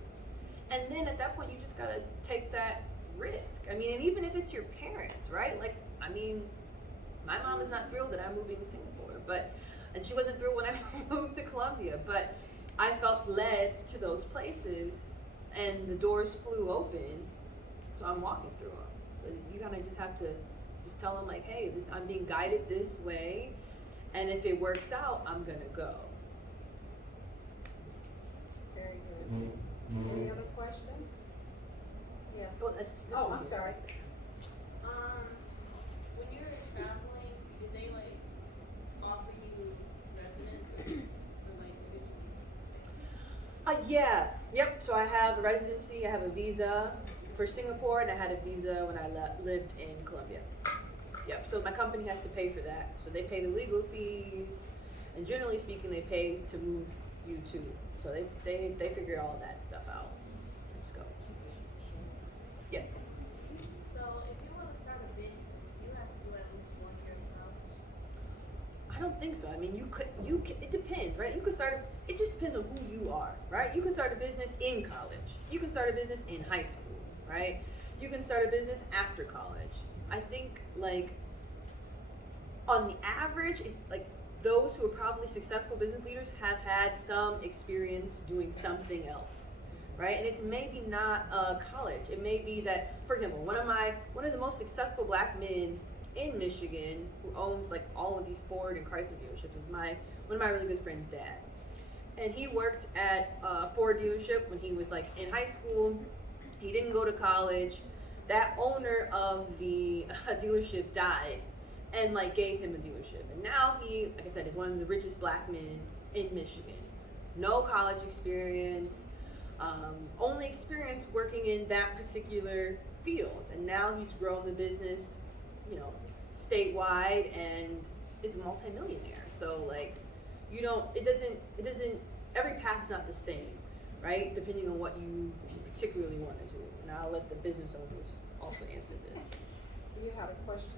And then at that point, you just gotta take that risk. I mean, and even if it's your parents, right? Like, I mean, my mom is not thrilled that I'm moving to Singapore, and she wasn't thrilled when I moved to Colombia, but I felt led to those places, and the doors flew open, so I'm walking through them. So you kind of just have to just tell them, like, hey, I'm being guided this way, and if it works out, I'm gonna go. Very good. Any other questions? Yes. Oh, I'm sorry. When you were traveling, did they like offer you residence or like Yeah. Yep. So I have a residency. I have a visa for Singapore, and I had a visa when I lived in Colombia. Yep. So my company has to pay for that. So they pay the legal fees, and generally speaking, they pay to move you to. So they figure all that stuff out. Let's go. Yeah. So if you want to start a business, you have to do at least 1 year of college. I don't think so. I mean, you could. It depends, right? You could start. It just depends on who you are, right? You can start a business in college. You can start a business in high school, right? You can start a business after college. I think, like, on the average, like, those who are probably successful business leaders have had some experience doing something else, right? And it's maybe not college. It may be that, for example, one of the most successful black men in Michigan who owns like all of these Ford and Chrysler dealerships is one of my really good friends' dad. And he worked at a Ford dealership when he was like in high school. He didn't go to college. That owner of the dealership died and like gave him a dealership. And now he, like I said, is one of the richest black men in Michigan. No college experience, only experience working in that particular field. And now he's grown the business, you know, statewide and is a multimillionaire. So like, it doesn't, every path is not the same, right? Depending on what you particularly want to do. And I'll let the business owners also answer this. You had a question?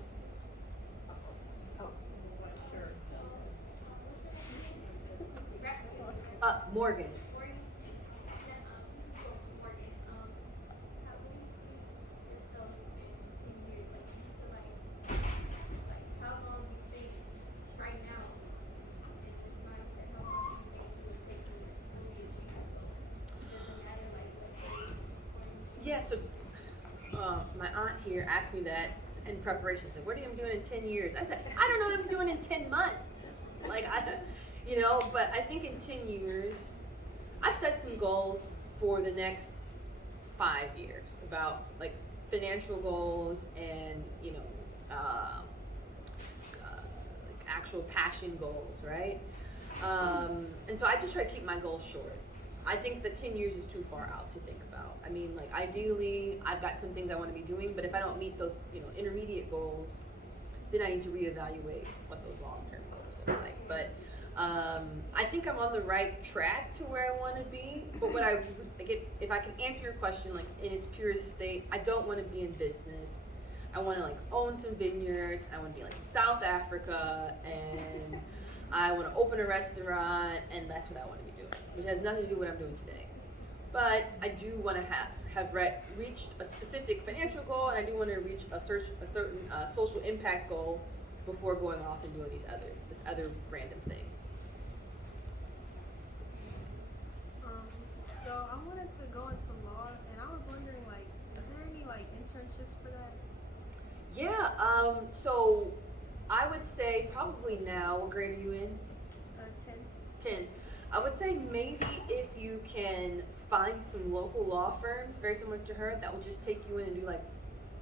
Morgan. Yeah, so my aunt here asked me that in preparation. She said, what are you doing in 10 years? I said, I don't know what I'm doing in 10 months. Like, but I think in 10 years, I've set some goals for the next 5 years about like financial goals and, like actual passion goals, right? And so I just try to keep my goals short. I think that 10 years is too far out to think about. I mean, like, ideally, I've got some things I want to be doing, but if I don't meet those, intermediate goals, then I need to reevaluate what those long-term goals are like. But I think I'm on the right track to where I want to be. But if I can answer your question, like, in its purest state, I don't want to be in business. I want to, like, own some vineyards. I want to be, like, in South Africa, and I want to open a restaurant, and that's what I want to be doing, which has nothing to do with what I'm doing today. But I do want to have reached a specific financial goal, and I do want to reach a certain social impact goal before going off and doing this other random thing. So I wanted to go into law, and I was wondering, like, is there any like internships for that? Yeah. So I would say probably now. What grade are you in? 10. 10. I would say maybe if you can find some local law firms very similar to her that will just take you in and do like,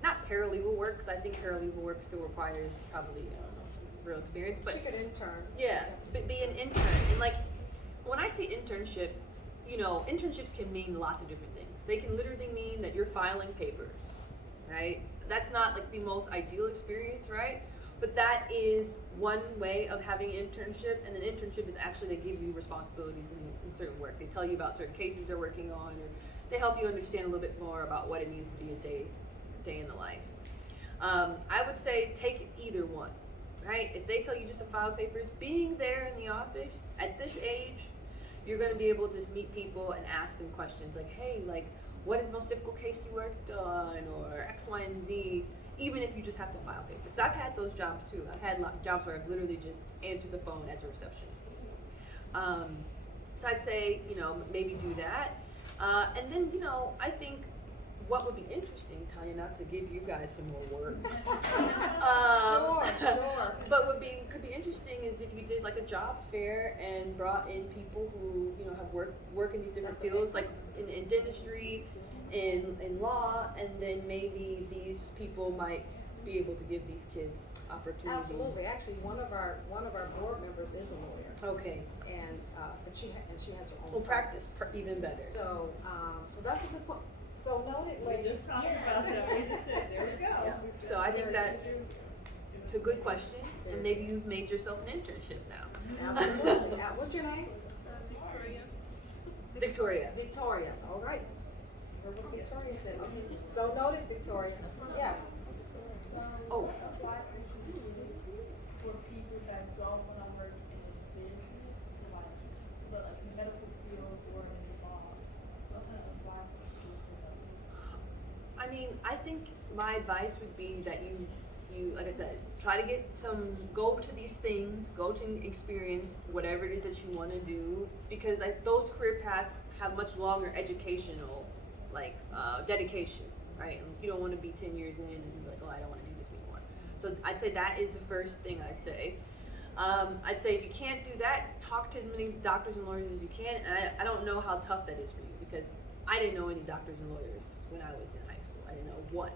not paralegal work, because I think paralegal work still requires probably, some real experience, but She could intern. yeah, but be an intern. And like, when I say internship, internships can mean lots of different things. They can literally mean that you're filing papers, right? That's not like the most ideal experience, right? But that is one way of having an internship, and an internship is actually they give you responsibilities in certain work. They tell you about certain cases they're working on, or they help you understand a little bit more about what it means to be a day in the life. I would say take either one, right? If they tell you just to file papers, being there in the office at this age, you're going to be able to meet people and ask them questions like, hey, like, what is the most difficult case you worked on, or X, Y, and Z. Even if you just have to file papers. I've had those jobs too. I've had jobs where I've literally just answered the phone as a receptionist. So I'd say, maybe do that. And then, I think what would be interesting, Tanya, not to give you guys some more work. Sure. But could be interesting is if you did like a job fair and brought in people who, have work in these different fields, like in dentistry, in law, and then maybe these people might be able to give these kids opportunities. Absolutely. Actually, one of our board members is a lawyer, Okay. and but she has her own. Well, practice even better. So so that's a good point. So noted, We ladies. just talked about that, we just said, there we go. Yeah. So I think that it's a good question, and maybe you've made yourself an internship now. Absolutely. What's your name? Victoria. Victoria. All right. Heard what Victoria said. Okay. So noted, Victoria. Yes. Oh. Advice would you give for people that don't want to work in business, like, but like medical field or in the law? What kind of advice would you give for those? I mean, I think my advice would be that you like I said, try to go to these things, go to experience whatever it is that you want to do, because those career paths have much longer educational, dedication, right? And you don't want to be 10 years in and be like, oh, I don't want to do this anymore. So I'd say that is the first thing I'd say. I'd say if you can't do that, talk to as many doctors and lawyers as you can. And I don't know how tough that is for you, because I didn't know any doctors and lawyers when I was in high school. I didn't know one,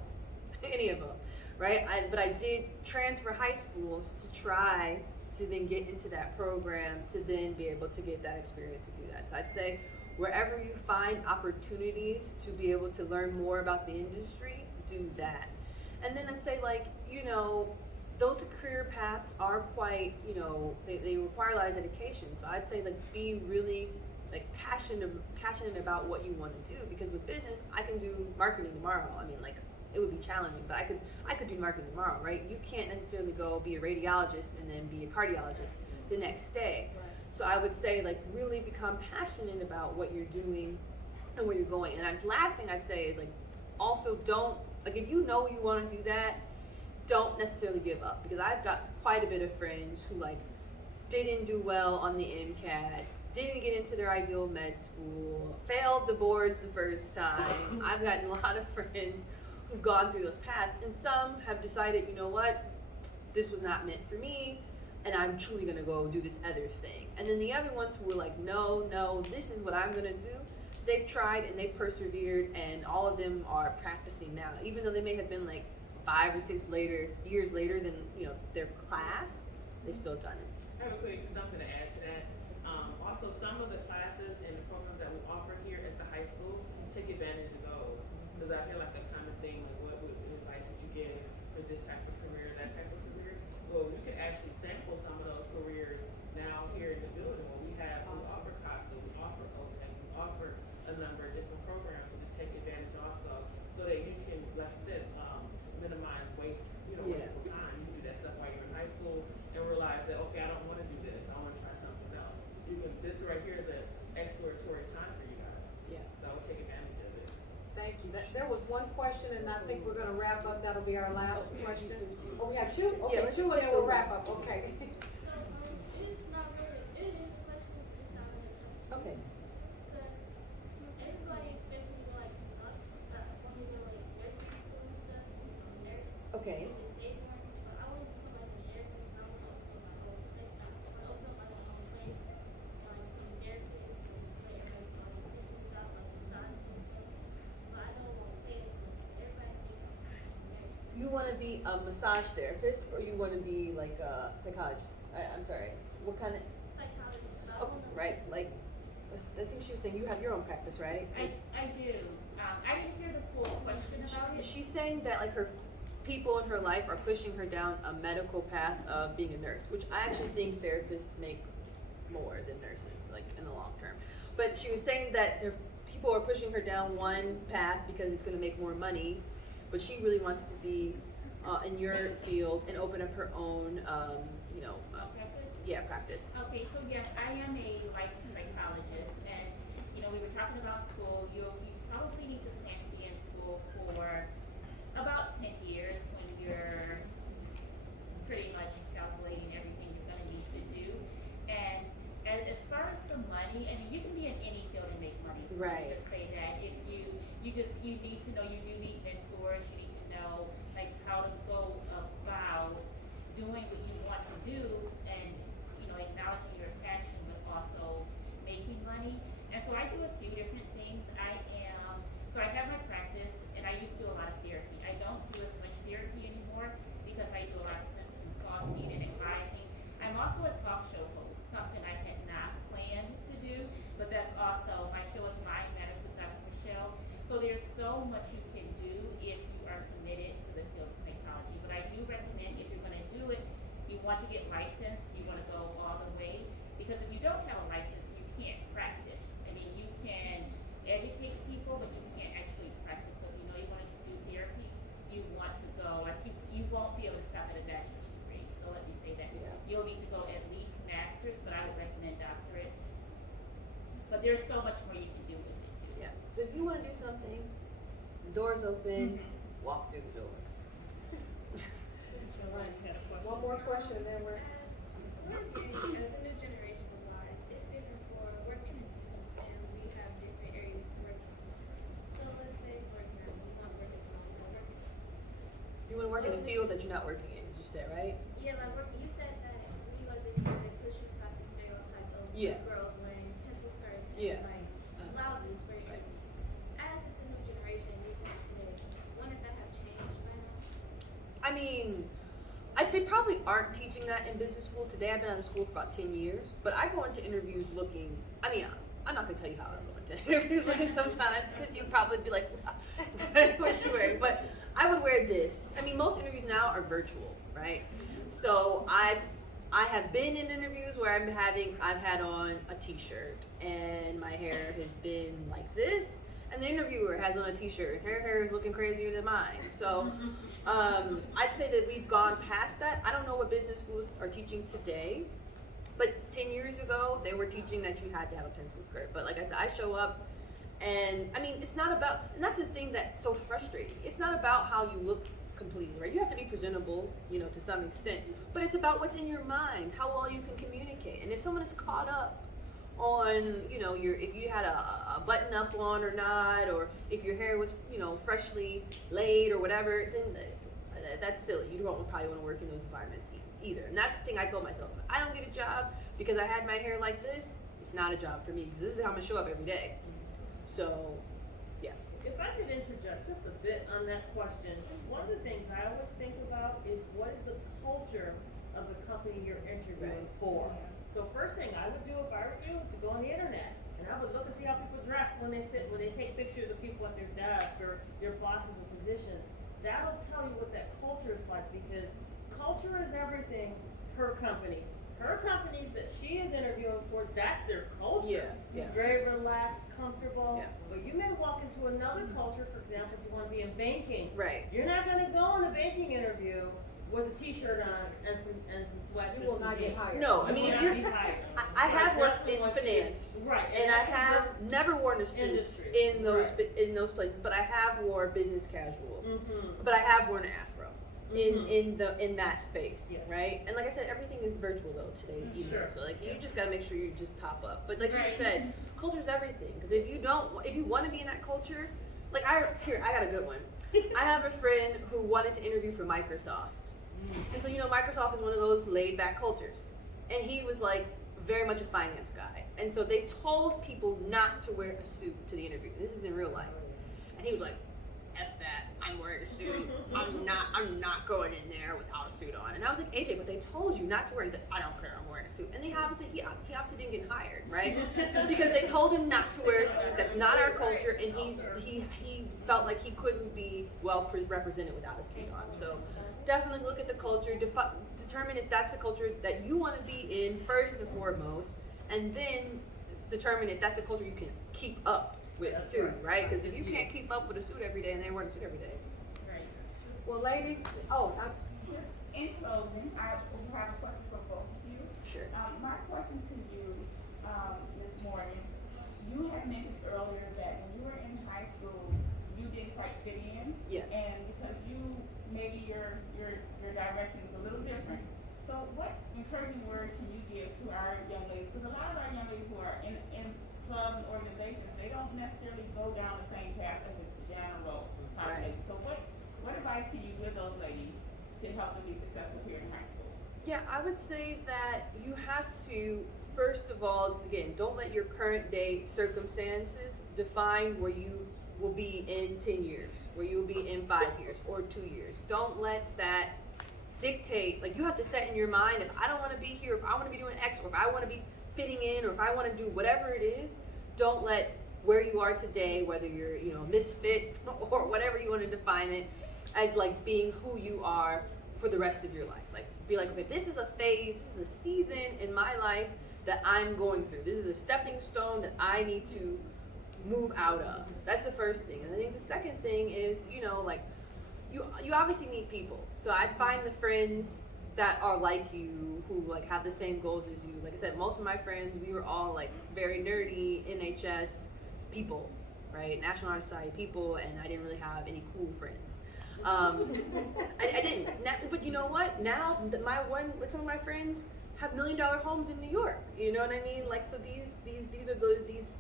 any of them, right? But I did transfer high schools to try to then get into that program to then be able to get that experience to do that. So I'd say wherever you find opportunities to be able to learn more about the industry, do that. And then I'd say, those career paths are quite, they require a lot of dedication. So I'd say be really passionate about what you want to do, because with business I can do marketing tomorrow. I mean, it would be challenging, but I could do marketing tomorrow, right? You can't necessarily go be a radiologist and then be a cardiologist the next day. Right. So I would say really become passionate about what you're doing and where you're going. And the last thing I'd say is also don't, if you know you want to do that, don't necessarily give up, because I've got quite a bit of friends who didn't do well on the MCATs, didn't get into their ideal med school, failed the boards the first time. I've gotten a lot of friends who've gone through those paths, and some have decided, you know what, this was not meant for me, and I'm truly gonna go do this other thing. And then the other ones who were like, no, this is what I'm gonna do. They've tried and they've persevered, and all of them are practicing now, even though they may have been 5 or 6 years later than their class. They've still done it. I have a quick something to add to that. Also, some of the classes and the programs that we offer here at the high school, take advantage of those. Because I feel like a common thing, what advice would you give for this type of career, that type of career? Well, we could actually sample some of those careers now here in the building. We offer CASA, we offer OTEC, we offer a number of different programs. So just take advantage also, so that you can, like you said, minimize wasteful time. You can do that stuff while you're in high school and realize that, okay, I don't want to do this. I want to try something else. This right here is an exploratory time for you guys. Yeah. So take advantage of it. Thank you. There was one question, and I think we're going to wrap up. That'll be our last question. Oh, we have two? Okay, let's two, just and take then we'll the wrap last. up. Okay. It is not really, it is a question, it's not really a question. Okay. Because everybody expects me to want to go nursing school and stuff, nurse. Okay. And then days one, but I want to become a therapist, and I want to open up my own place. I want to open up my own place, be a therapist, and play everybody teaching out, massage and stuff. But I don't want to pay as much. Everybody thinks I'm a nurse. You want to be a massage therapist, or you want to be a psychologist? I'm sorry. What kind of? Psychology. I Oh, wanna- right. I think she was saying you have your own practice, right? I do. I didn't hear the full question about it. She's saying that her people in her life are pushing her down a medical path of being a nurse, which I actually think therapists make more than nurses, in the long term. But she was saying that people are pushing her down one path because it's going to make more money, but she really wants to be in your field and open up her own, practice. Okay, so yes, I am a licensed psychologist, and we were talking about school. You probably need to plan to be in school for about 10 years when you're pretty much calculating everything you're going to need to do. And as far as the money, I mean, you can be in any field and make money. Right. Just say that if you need to know, you do need mentors. You need to know how to go about doing what you want to do, and acknowledging your passion, but also making money. And so I do a few different things. So I have my practice, and I used to do a lot of therapy. I don't do as much therapy anymore want to get licensed, you want to go all the way, because if you don't have a license, you can't practice. I mean, you can educate people, but you can't actually practice. So if you know you want to do therapy, you want to go, like you won't be able to stop at a bachelor's degree. So let me say that. Yeah. You'll need to go at least master's, but I would recommend doctorate. But there's so much more you can do with it too. Yeah. So if you want to do something, the door's open, walk through the door. One more question, then we're. As a new generation of wise, it's different for working in business, and we have different areas to work in. So let's say, for example, you want to work in You want to work in a field that you're not working in, as you said, right? yeah, like work. You said that when you go to business, they push you aside the stereotype of Yeah. girls wearing pencil skirts and Yeah. like blouses for your As it's a new generation, new time today, wouldn't that have changed by now? I mean, they probably aren't teaching that in business school today. I've been out of school for about 10 years, but I go into interviews looking, I mean, I'm not gonna tell you how I go into interviews looking sometimes, because you'd probably be like, what you wearing? But I would wear this. I mean, most interviews now are virtual, right? So I have been in interviews where I've had on a t-shirt and my hair has been like this, and the interviewer has on a t-shirt and her hair is looking crazier than mine. So I'd say that we've gone past that. I don't know what business schools are teaching today, but 10 years ago they were teaching that you had to have a pencil skirt. But like I said, I show up, and I mean, it's not about, and that's the thing that's so frustrating. It's not about how you look completely, right? You have to be presentable, you know, to some extent, but it's about what's in your mind, how well you can communicate. And if someone is caught up on, you know, if you had a button up on or not, or if your hair was, you know, freshly laid or whatever, then that's silly. You don't probably want to work in those environments either. And that's the thing I told myself. If I don't get a job because I had my hair like this, it's not a job for me, because this is how I'm gonna show up every day. So, yeah. If I could interject just a bit on that question, one of the things I always think about is what is the culture of the company you're interviewing for. So first thing I would do if I were you is to go on the internet, and I would look and see how people dress when they take pictures of people at their desk or their bosses or positions. That'll tell you what that culture is like, because culture is everything per company. Her companies that she is interviewing for, that's their culture. Yeah. Very relaxed, comfortable. Yeah. But you may walk into another culture, for example, if you want to be in banking. Right. You're not going to go on a banking interview with a t-shirt on and some sweats. You will not get hired. No, I mean, You if will you're, not be hired. I have So worked definitely in want you to- finance, Right. and I that's a have work never worn a suit industry. in those Right. in those places, but I have worn business casual. Mm-hmm. But I have worn an afro Mhm. in that space, Yes. right? And like I said, everything is virtual though today, even Sure. so like you just gotta make sure you just top up. But like Right. she said, culture's everything. Because if you want to be in that culture, like I got a good one. I have a friend who wanted to interview for Microsoft, and so you know Microsoft is one of those laid back cultures, and he was like very much a finance guy, and so they told people not to wear a suit to the interview. This is in real life, and he was like, F that, I'm wearing a suit. I'm not going in there without a suit on. And I was like, AJ, but they told you not to wear it. He's like, I don't care, I'm wearing a suit. And he obviously didn't get hired, right? Because they told him not to wear a suit. That's not our culture, and he felt like he couldn't be well represented without a suit on. So definitely look at the culture, determine if that's a culture that you want to be in first and foremost, and then determine if that's a culture you can keep up with too, right? Because if you can't keep up with a suit every day, and they wear a suit every day. Right. Well, ladies, In closing, I have a question for both of you. Sure. My question to you, this morning, you had mentioned earlier that when you were in high school, you didn't quite fit in. Yes. And because maybe your direction is a little different. So what encouraging word can you give to our young ladies? Because a lot of our young ladies who are in clubs and organizations, they don't necessarily go down the same path as a general population. Right. So what advice can you give those ladies to help them be successful here in high school? Yeah, I would say that you have to, first of all, again, don't let your current day circumstances define where you will be in 10 years, where you'll be in 5 years or 2 years. Don't let that dictate, like you have to set in your mind, if I don't want to be here, if I want to be doing X, or if I want to be fitting in, or if I want to do whatever it is, don't let where you are today, whether you're, you know, misfit or whatever you want to define it, as like being who you are, for the rest of your life. Like, be like, okay, this is a phase, this is a season in my life that I'm going through. This is a stepping stone that I need to move out of. That's the first thing. And I think the second thing is, you know, like, you obviously need people. So I'd find the friends that are like you, who like have the same goals as you. Like I said, most of my friends, we were all like very nerdy NHS people, right? National Honor Society people, and I didn't really have any cool friends. I didn't. But you know what? Now some of my friends have $1 million homes in New York. You know what I mean? Like, so these are these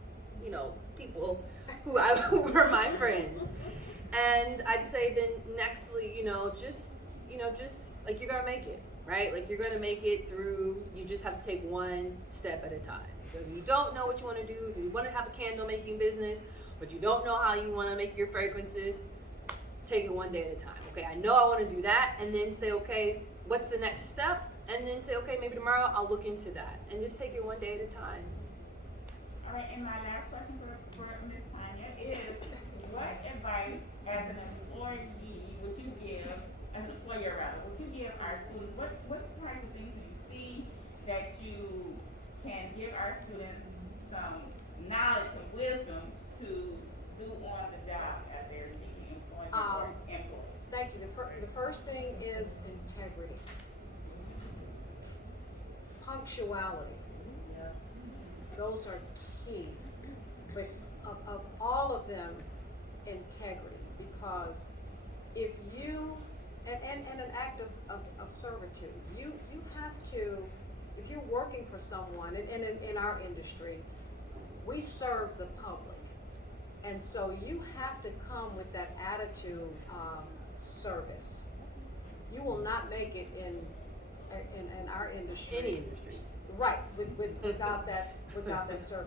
you know, people who were my friends. And I'd say then nextly, just like, you're gonna make it, right? Like, you're gonna make it through, you just have to take one step at a time. So if you don't know what you wanna do, if you wanna have a candle making business, but you don't know how you wanna make your fragrances, take it one day at a time. Okay, I know I wanna do that, and then say, okay, what's the next step? And then say, okay, maybe tomorrow I'll look into that. And just take it one day at a time. All right, and my last question for Ms. Tanya is, what advice as an employee would you give, as an employer rather, would you give our students, what kinds of things do you see that you can give our students some knowledge and wisdom to do on the job as they're seeking employment or employment? Thank you. The first thing is integrity. Punctuality. Those are key. But of all of them, integrity. Because if you, and an act of servitude, you have to, if you're working for someone, and in our industry, we serve the public. And so you have to come with that attitude of service. You will not make it in our industry. Any industry. Right, without that service.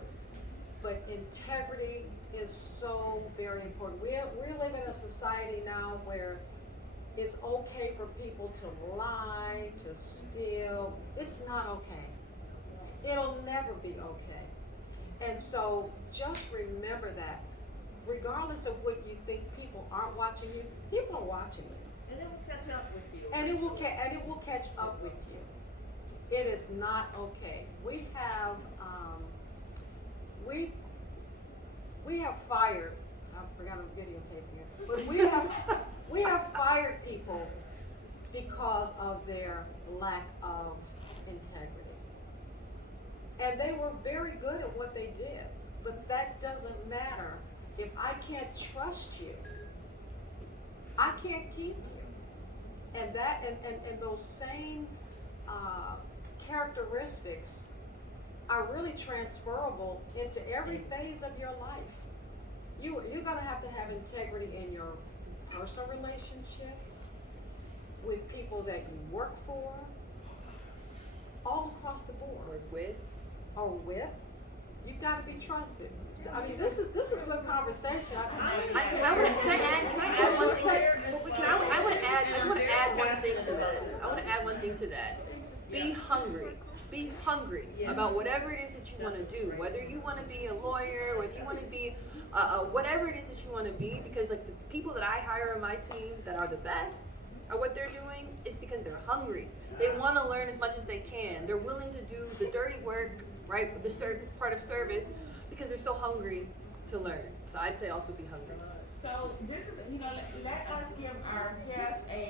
But integrity is so very important. We're living in a society now where it's okay for people to lie, to steal. It's not okay. It'll never be okay. And so just remember that. Regardless of what you think people aren't watching you, people are watching you. And it will catch up with you. And it will catch up with you. It is not okay. We have we have fired. I forgot I'm videotaping it, but we have fired people because of their lack of integrity. And they were very good at what they did, but that doesn't matter if I can't trust you. I can't keep you. And that and those same characteristics are really transferable into every phase of your life. You're gonna have to have integrity in your personal relationships, with people that you work for, all across the board. Or with. You've got to be trusted. I mean, this is a good conversation. I want to add one thing. I just want to add one thing to that. I want to add one thing to that. Be hungry. Be hungry about whatever it is that you want to do. Whether you want to be a lawyer, whether you want to be whatever it is that you want to be, because like the people that I hire on my team that are the best at what they're doing is because they're hungry. They want to learn as much as they can. They're willing to do the dirty work, right? The service part of service, because they're so hungry to learn. So I'd say also be hungry. So this is, let us give our guests a